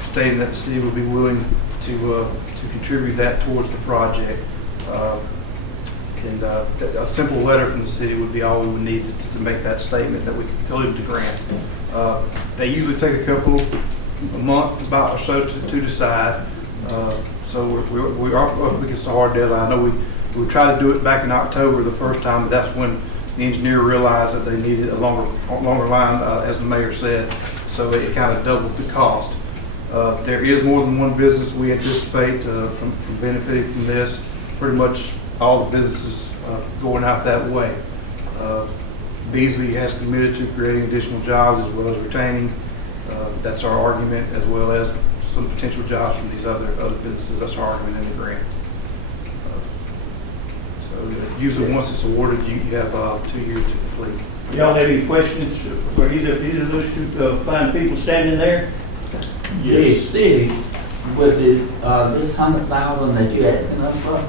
stating that the city would be willing to contribute that towards the project. And a simple letter from the city would be all we would need to make that statement that we could include the grant. They usually take a month about or so to decide. So we are up against a hard deadline. I know we tried to do it back in October the first time, but that's when the engineer realized that they needed a longer line, as the mayor said. So it kind of doubled the cost. There is more than one business we anticipate from benefiting from this. Pretty much all the businesses going out that way. Beasley has committed to creating additional jobs as well as retaining, That's our argument, as well as some potential jobs from these other businesses. That's our argument in the grant. So usually once it's awarded, you have 2 years to complete. Y'all have any questions for either of those two fine people standing there? The city, with this 100,000 that you're asking us for,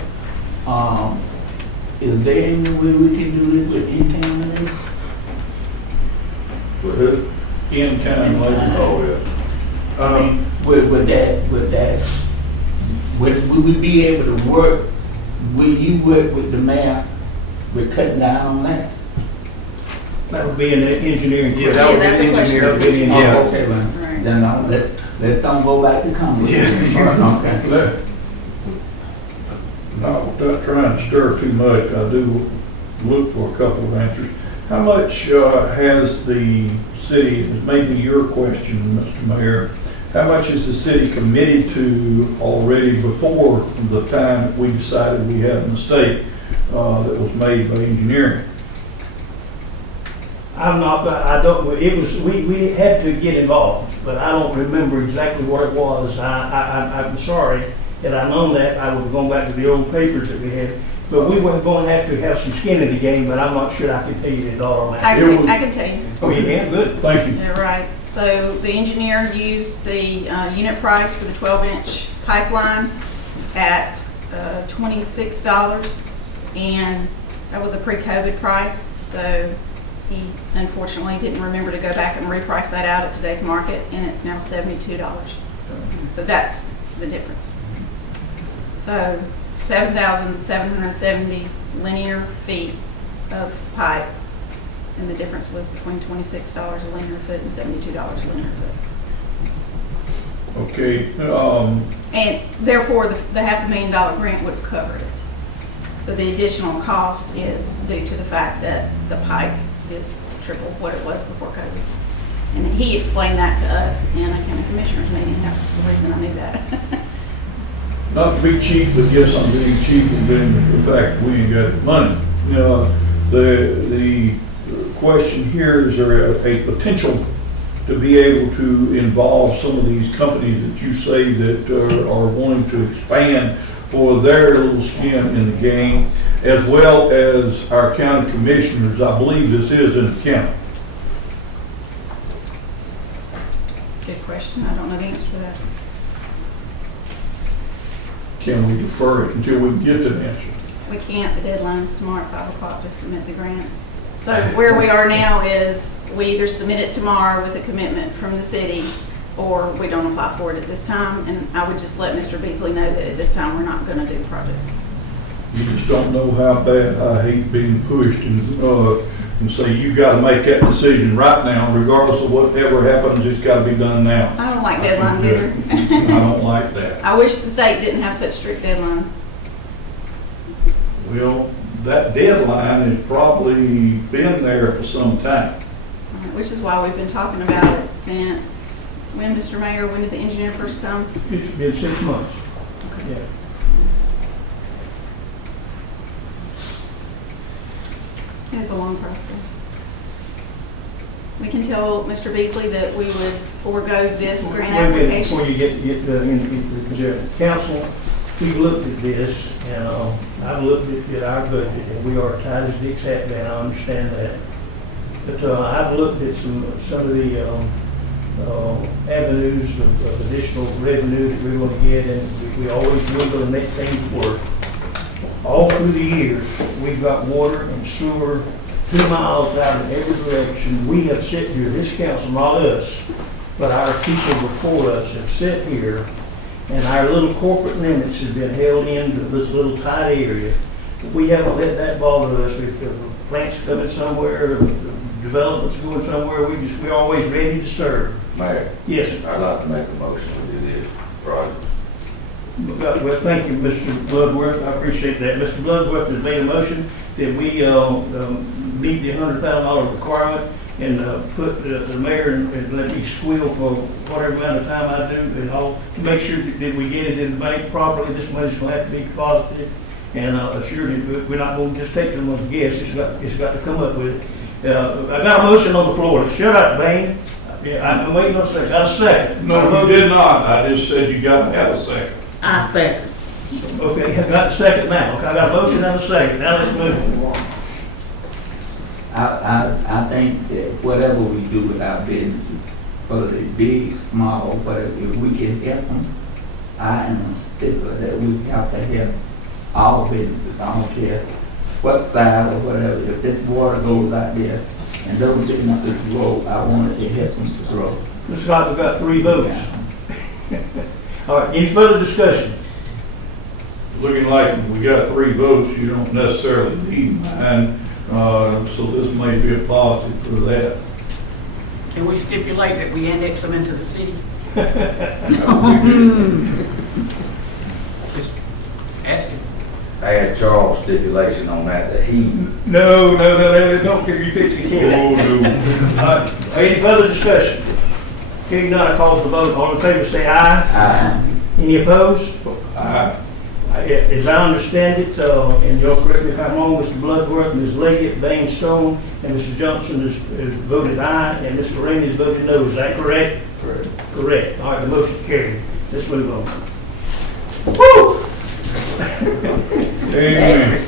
is there any way we can do this with in-town money? With who? In-kind labor. Oh, yeah. I mean, would we be able to work, will you work with the mayor, with cutting down on that? That would be in the engineering. Yeah, that would be that's a question. engineering. That would be in- Yeah. Oh, okay, man. Right. Then let's don't go back to Congress. Okay. Not without trying to stir too much, I do look for a couple of answers. How much has the city, this may be your question, Mr. Mayor, how much is the city committed to already before the time that we decided we had a mistake that was made by engineering? We had to get involved, but I don't remember exactly what it was. I'm sorry, had I known that, I would have gone back to the old papers that we had. But we were going to have some skin in the game, but I'm not sure I can tell you that all on that. I can tell you. Oh, you can? Good. Thank you. Yeah, right. So the engineer used the unit price for the 12-inch pipeline at $26, and that was a pre-COVID price. So he unfortunately didn't remember to go back and reprice that out at today's market, and it's now $72. So that's the difference. So 7,770 linear feet of pipe, and the difference was between $26 a linear foot and $72 a linear foot. Okay, And therefore, the $500,000 grant would have covered it. So the additional cost is due to the fact that the pipe is triple what it was before COVID. And he explained that to us in a county commissioners meeting. That's the reason I knew that. not to be cheap, but yes, I'm being cheap and being the fact that we ain't got the money. The question here is there a potential to be able to involve some of these companies that you say that are wanting to expand for their little skin in the game, as well as our county commissioners? I believe this is in the county. Good question. I don't know the answer to that. Can we defer it until we can get that answer? We can't. The deadline's tomorrow at 5 o'clock to submit the grant. So where we are now is we either submit it tomorrow with a commitment from the city, or we don't apply for it at this time. And I would just let Mr. Beasley know that at this time we're not going to do the project. You just don't know how bad I hate being pushed and say you got to make that decision right now, regardless of whatever happens. It's got to be done now. I don't like deadlines either. I don't like that. I wish the state didn't have such strict deadlines. Well, that deadline has probably been there for some time. Which is why we've been talking about it since, when, Mr. Mayor, when did the engineer first come? It's been 6 months. Yeah. It is a long process. We can tell Mr. Beasley that we would forego this grant Wait a minute, application. before you get into the council, we've looked at this, and I've looked at our budget, and we are tight as Dick's hat man, I understand that. But I've looked at some of the avenues of additional revenue that we're going to get, and we always will to make things work. All through the years, we've got water and sewer 2 miles out in every direction. We have sit here, this council, not us, but our people before us have sit here, and our little corporate limits have been held into this little tight area. We haven't let that bother us. If the plant's coming somewhere, development's going somewhere, we're always ready to serve. Mayor, Yes, sir. I'd like to make a motion to do this project. Well, thank you, Mr. Bloodworth. I appreciate that. Mr. Bloodworth has made a motion that we meet the $100,000 requirement and put the mayor and let me squeal for whatever amount of time I do, and all to make sure that we get it in the bank properly. This money's going to have to be deposited, and assured that we're not going to just take someone's guess. It's got to come up with it. I got a motion on the floor. Shut up, Bain. Yeah, I'm waiting on a second. Got a second? No, you did not. I just said you gotta have a second. I second. Okay, I got a second now. Okay, I got a motion and a second. Now let's move. I think that whatever we do with our businesses, whether they big, small, whatever, if we can help them, I am a stickler that we have to help all businesses. I don't care what side or whatever. If this water goes out there and those businesses grow, I wanted to help them to grow. Mr. Scott, we've got 3 votes. All right, any further discussion? Looking like we got 3 votes, you don't necessarily need mine, so this may be a positive for that. Can we stipulate that we annex them into the city? Just asking. I had Charles stipulation on that he. No, don't care. You fix the kid. All right, any further discussion? Hearing none, I call for the vote. All in favor, say aye. Aye. Any opposed? Aye. As I understand it, and you'll correct me if I'm wrong, Mr. Bloodworth, Ms. Leggett, Bain Stone, and Mr. Johnson has voted aye, and Mr. Ramey has voted no. Is that correct? Correct. Correct. All right, the motion carried. Let's move on. Woo! Amen.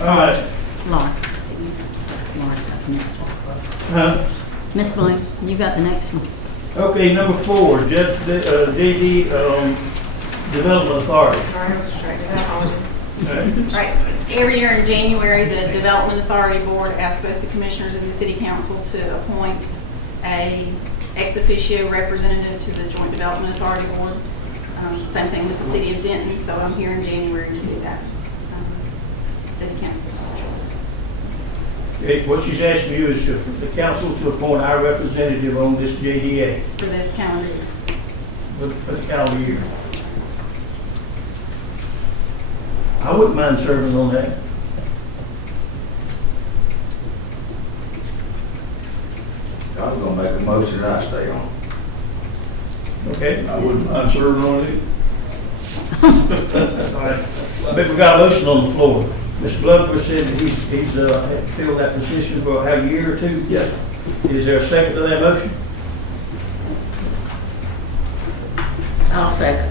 All right. Laura. Laura's got the next one. Huh? Miss Williams, you got the next one. Okay, number 4, JD Development Authority. Sorry, I was distracted. I apologize. All right. Right, every year in January, the Development Authority Board asks both the commissioners and the city council to appoint a ex officio representative to the Joint Development Authority Board. Same thing with the city of Denton, so I'm here in January to do that. City council's choice. Okay, what she's asking you is for the council to appoint our representative on this JDA For this calendar year. for the calendar year. I wouldn't mind serving on that. I was gonna make a motion that I stay on. Okay? I wouldn't mind serving on it. All right. I think we got a motion on the floor. Mr. Bloodworth said that he's filled that position for a year or 2. Yes. Is there a second to that motion? I'll second.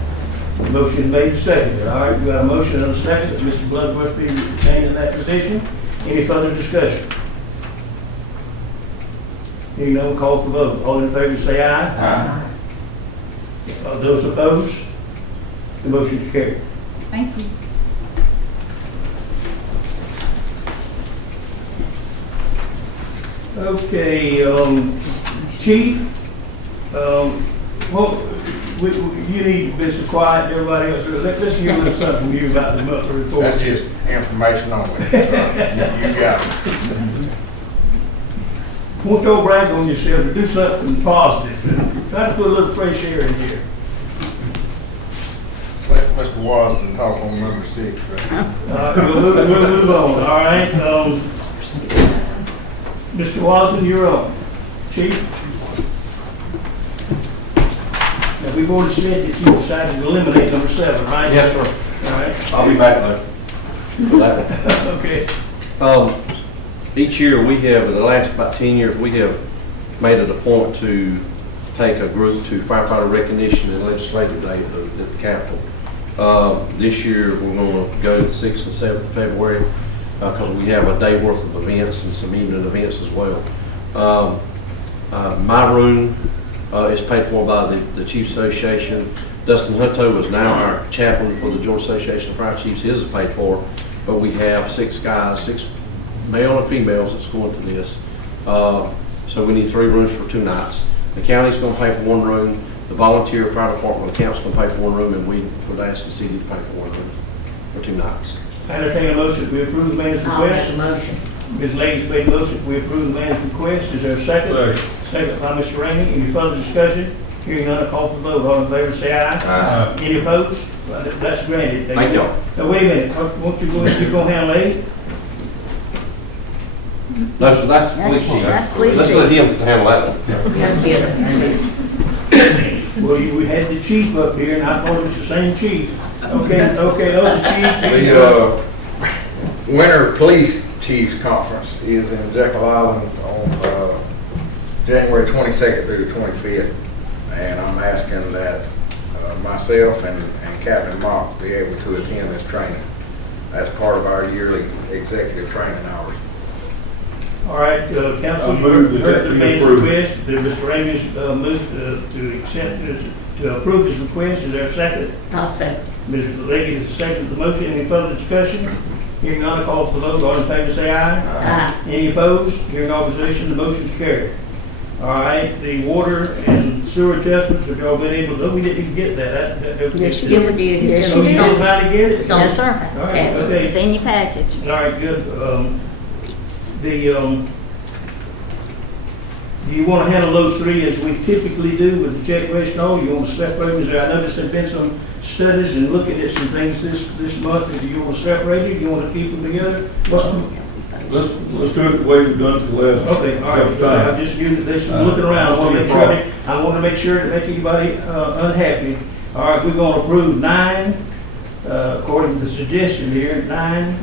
Motion made and seconded. All right, we got a motion and a second that Mr. Bloodworth be retained in that position. Any further discussion? Hearing none, call for vote. All in favor say aye. Aye. Those opposed? The motion is carried. Thank you. Okay, Chief, well, you need to be so quiet, everybody else. Let's hear a little something from you about the monthly report. That's just information only. You got it. Won't you brag on yourself and do something positive? Try to put a little fresh air in here. Let Mr. Wasden talk on number 6, right? We'll move on, all right? Mr. Wasden, you're up. Chief? Now, we've already said that you decided to eliminate number 7, right? Yes, sir. All right. I'll be back later for that one. Okay. Each year, we have, in the last about 10 years, we have made it a point to take a group to firefighter recognition and legislative day at the Capitol. This year, we're going to go the 6th and 7th of February because we have a day worth of events and some evening events as well. My room is paid for by the Chiefs Association. Dustin Hutto is now our chaplain for the Georgia Association of Fire Chiefs. His is paid for, but we have 6 guys, 6 male and females that's going to this. So we need 3 rooms for 2 nights. The county's going to pay for 1 room. The volunteer fire department, the council's going to pay for 1 room, and we would ask the city to pay for 1 room for 2 nights. I entertain a motion to approve the man's I'll make request. a motion. Ms. Ladies made a motion, we approve the man's request. Is there a second? Second by Mr. Ramey. Any further discussion? Hearing none, I call for the vote. All in favor, say aye. Aye. Any opposed? Well, that's granted. Thank y'all. Now, wait a minute. Won't you go ahead, you gonna handle A? No, sir, that's the police chief. That's police Let's let him handle that one. Let's get it. Well, we had the chief up here, and I thought it was the same chief. Okay, other chief. The Winter Police Chiefs Conference is in Jekyll Island on January 22nd through the 25th. And I'm asking that myself and Captain Mock be able to attend this training. That's part of our yearly executive training hours. All right, council, I you move that heard that the be man's approved. request. Mr. Ramey's moved to accept this, to approve his request. Is there a second? I'll second. Mr. Leggett is the second of the motion. Any further discussion? Hearing none, call for the vote. All in favor, say aye. Aye. Any opposed? Hearing opposition, the motion's carried. All right, the water and sewer adjustments, have y'all been able to, we didn't even get that. Yes, you did. Yes, So you you did. did finally get it? Yes, sir. All right, okay. It's in your package. All right, good. Do you want to handle those three as we typically do with the check register? No, you want to separate them? I noticed there've been some studies and looking at some things this month. Do you want to separate it? Do you want to keep them together? What's the- Let's do it the way we've done it the last. Okay, all right. I just used this, looking around, I want to make sure to make anybody unhappy. All right, we're going to approve 9, according to the suggestion here, 9,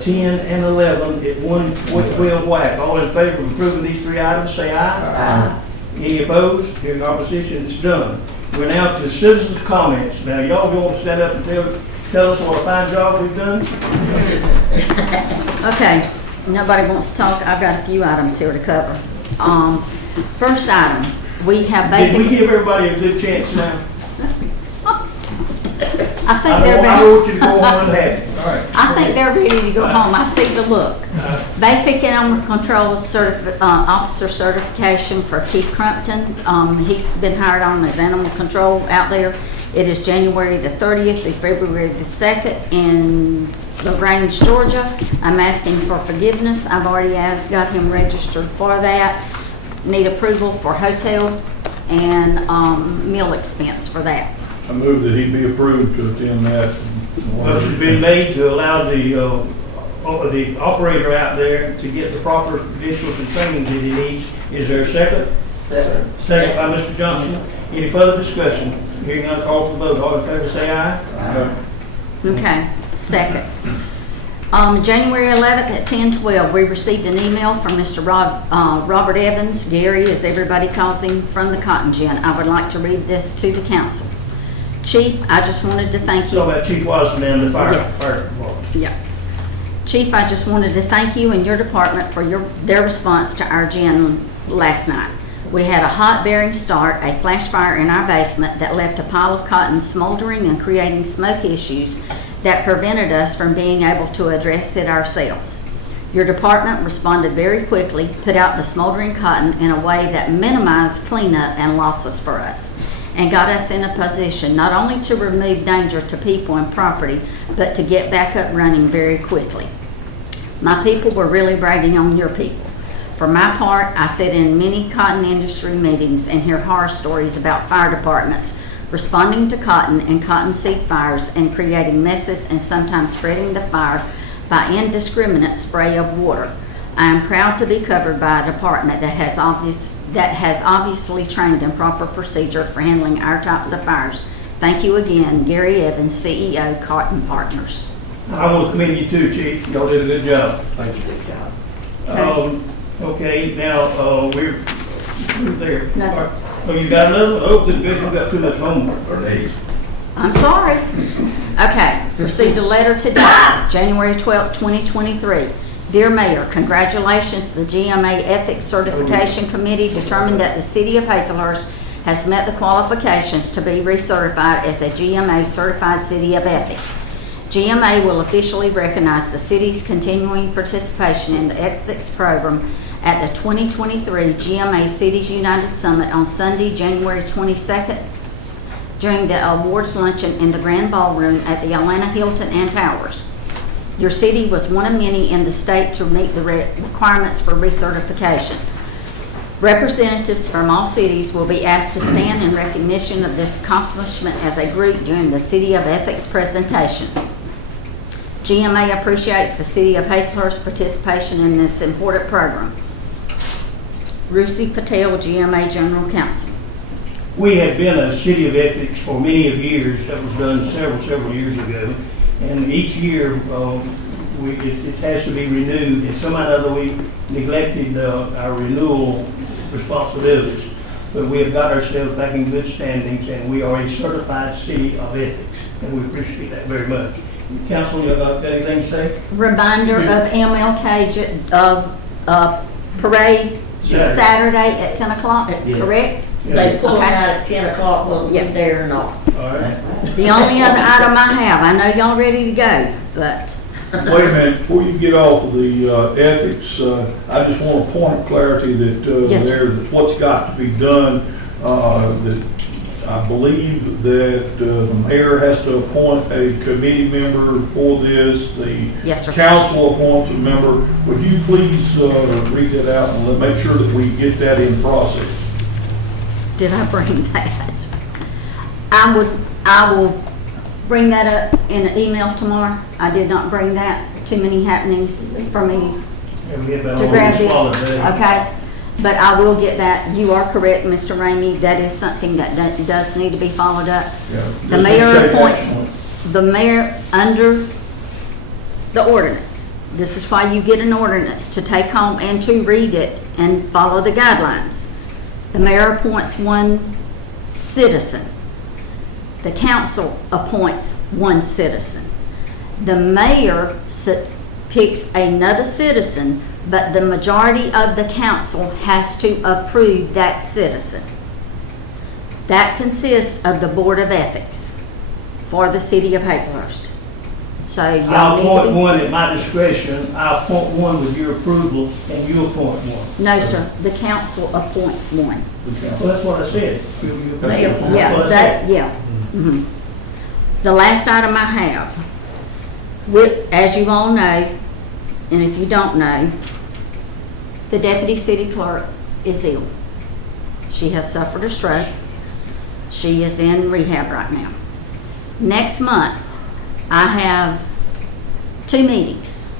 10, and 11 at 112 whack. All in favor of approving these 3 items, say aye. Aye. Any opposed? Hearing opposition, it's done. We're now to citizens' comments. Now, y'all want to stand up and tell us what a fine job we've done? Okay, nobody wants to talk. I've got a few items here to cover. First item, we have Did we basic, give everybody a good chance now? I think I they're don't want you ready. to go home unhappy. All right. I think they're ready to go home. I see the look. Basic Animal Control Officer Certification for Keith Crumpton. He's been hired on as animal control out there. It is January the 30th through February the 2nd in LaGrange, Georgia. I'm asking for forgiveness. I've already got him registered for that. Need approval for hotel and meal expense for that. I move that he be approved to attend that. Motion's been made to allow the operator out there to get the proper credentials and training that he needs. Is there a second? Second. Second by Mr. Johnson. Any further discussion? Hearing none, call for vote. All in favor, say aye. Aye. Okay, second. January 11th at 10:12, we received an email from Mr. Robert Evans, Gary, as everybody calls him, from the Cotton Gin. I would like to read this to the council. Chief, I just wanted to thank you. So about Chief Washington, the fire. Yes. Fire department. Yeah. Chief, I just wanted to thank you and your department for their response to our gin last night. We had a hot bearing start, a flash fire in our basement that left a pile of cotton smoldering and creating smoke issues that prevented us from being able to address it ourselves. Your department responded very quickly, put out the smoldering cotton in a way that minimized cleanup and losses for us, and got us in a position not only to remove danger to people and property, but to get back up running very quickly. My people were really bragging on your people. For my part, I sit in many cotton industry meetings and hear horror stories about fire departments responding to cotton and cottonseed fires and creating messes and sometimes spreading the fire by indiscriminate spray of water. I am proud to be covered by a department that has obviously trained in proper procedure for handling our types of fires. Thank you again, Gary Evans, CEO, Cotton Partners. I want to commend you too, Chief. Y'all did a good job. Thank you. Good job. Okay, now, we're there. No. Oh, you got another? Oh, good, you got too much homework. I'm sorry. Okay, received a letter today, January 12th, 2023. Dear Mayor, congratulations. The GMA Ethics Certification Committee determined that the City of Hazelhurst has met the qualifications to be recertified as a GMA Certified City of Ethics. GMA will officially recognize the city's continuing participation in the ethics program at the 2023 GMA Cities United Summit on Sunday, January 22nd, during the awards luncheon in the Grand Ballroom at the Atlanta Hilton and Towers. Your city was one of many in the state to meet the requirements for recertification. Representatives from all cities will be asked to stand in recognition of this accomplishment as a group during the City of Ethics presentation. GMA appreciates the City of Hazelhurst's participation in this important program. Rusi Patel, GMA General Counsel. We have been a City of Ethics for many of years. That was done several years ago. And each year, it has to be renewed. And somehow or other, we neglected our renewal responsibilities. But we have got ourselves back in good standings, and we are a certified city of ethics, and we appreciate that very much. Council, you got anything to say? Reminder of MLK parade Saturday at 10 o'clock, Yes. correct? They pull them Okay. out at 10 o'clock, whether Yes. we're there or not. All right. The only other item I have, I know y'all ready to go, but Wait a minute, before you get off of the ethics, I just want a point of clarity that Yes, sir. there's what's got to be done. That I believe that the mayor has to appoint a committee member for this. The Yes, sir. council appoints a member. Would you please read that out and make sure that we get that in process? did I bring that? I will bring that up in an email tomorrow. I did not bring that. Too many happenings for me And we have that to on grab the this, swallow today. okay? But I will get that. You are correct, Mr. Ramey. That is something that does need to be followed up. The mayor appoints, the mayor under the ordinance. This is why you get an ordinance, to take home and to read it and follow the guidelines. The mayor appoints one citizen. The council appoints one citizen. The mayor picks another citizen, but the majority of the council has to approve that citizen. That consists of the Board of Ethics for the city of Hazelhurst. So y'all I'll need appoint to, one at my discretion. I'll appoint one with your approval, and you appoint one. no, sir, the council appoints one. Well, that's what I said. You They appoint. That's what I said. Mhm. The last item I have, as you all know, and if you don't know, the deputy city clerk is ill. She has suffered a stroke. She is in rehab right now. Next month, I have 2 meetings.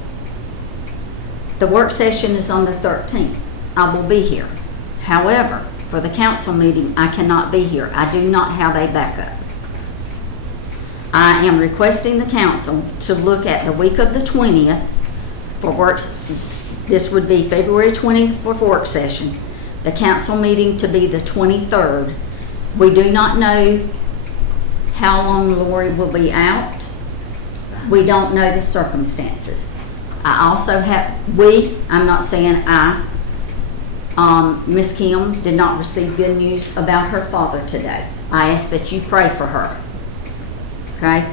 The work session is on the 13th. I will be here. However, for the council meeting, I cannot be here. I do not have a backup. I am requesting the council to look at the week of the 20th for works. This would be February 20th for work session. The council meeting to be the 23rd. We do not know how long Lori will be out. We don't know the circumstances. I also have, I'm not saying Miss Kim did not receive good news about her father today. I ask that you pray for her. Okay?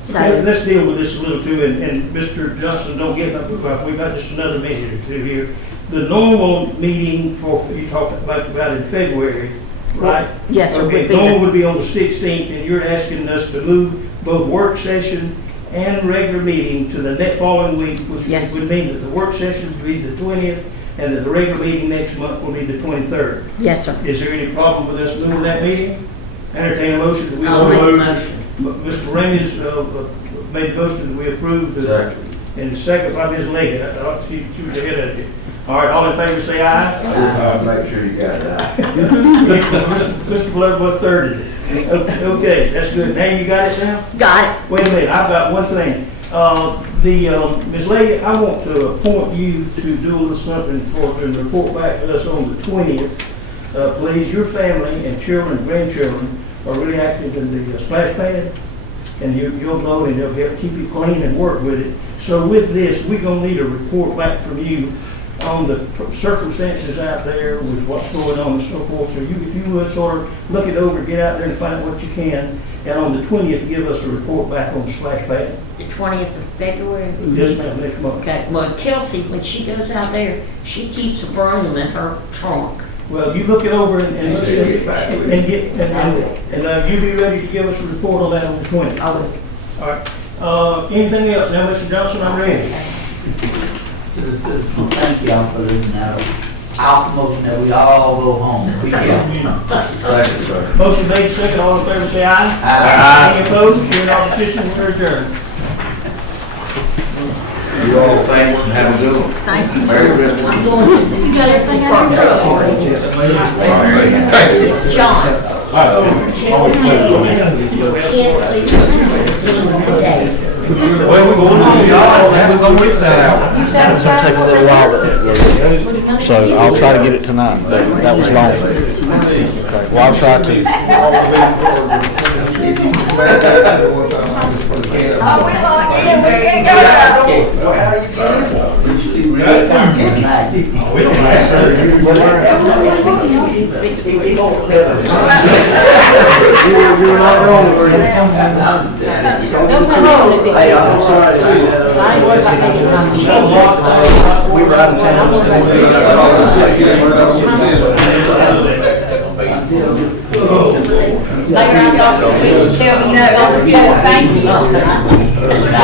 So, Okay, let's deal with this a little too, and Mr. Johnson, don't get up, we've got just another minute or two here. The normal meeting you talked about in February, right? yes, sir, Okay, would be normal the, would be on the 16th, and you're asking us to move both work session and regular meeting to the next following week, which Yes. would mean that the work session would be the 20th, and that the regular meeting next month will be the 23rd. yes, sir. Is there any problem with us moving that meeting? Entertain a motion that we I'll make a move. motion. Mr. Ramey's made the motion that we approve. Second. And the second by Ms. Leggett. She was ahead of you. All right, all in favor say aye. Make sure you got that. Mr. Bloodwood thirded it. Okay, that's good. Now you got it now? Got it. Wait a minute, I've got one thing. Ms. Leggett, I want to appoint you to do a little something and report back to us on the 20th. Please, your family and children and grandchildren are really active in the splash pad, and you'll know, and they'll help keep you clean and work with it. So with this, we're gonna need a report back from you on the circumstances out there with what's going on and so forth. So if you would sort of look it over, get out there and find what you can, and on the 20th, give us a report back on the splash pad. The 20th of February? Yes, ma'am, next month. Okay, well, Kelsey, when she goes out there, she keeps a broom in her trunk. Well, you look it over and you be ready to give us a report on that on the 20th. I will. All right. Anything else? Now, Mr. Johnson, I'm ready. To the citizens, thank y'all for listening out. I'll motion that we all go home. We can. Second, sir. Motion made, second, all in favor, say aye. Aye. Any opposed? Hearing opposition, we're adjourned. You all thanks and have a good one. Thank you. Merry Christmas. I'm going to, you got everything I need. John, tell me you can't sleep today. Well, we're going to, we're going to reach that out. It's gonna take a little while, so I'll try to get it tonight, but that was long. Okay, well, I'll try to. We don't ask You're not wrong, Hey, I'm sorry. We were out of town. Mayor, I thought you were tell me. No, that was good, thank you.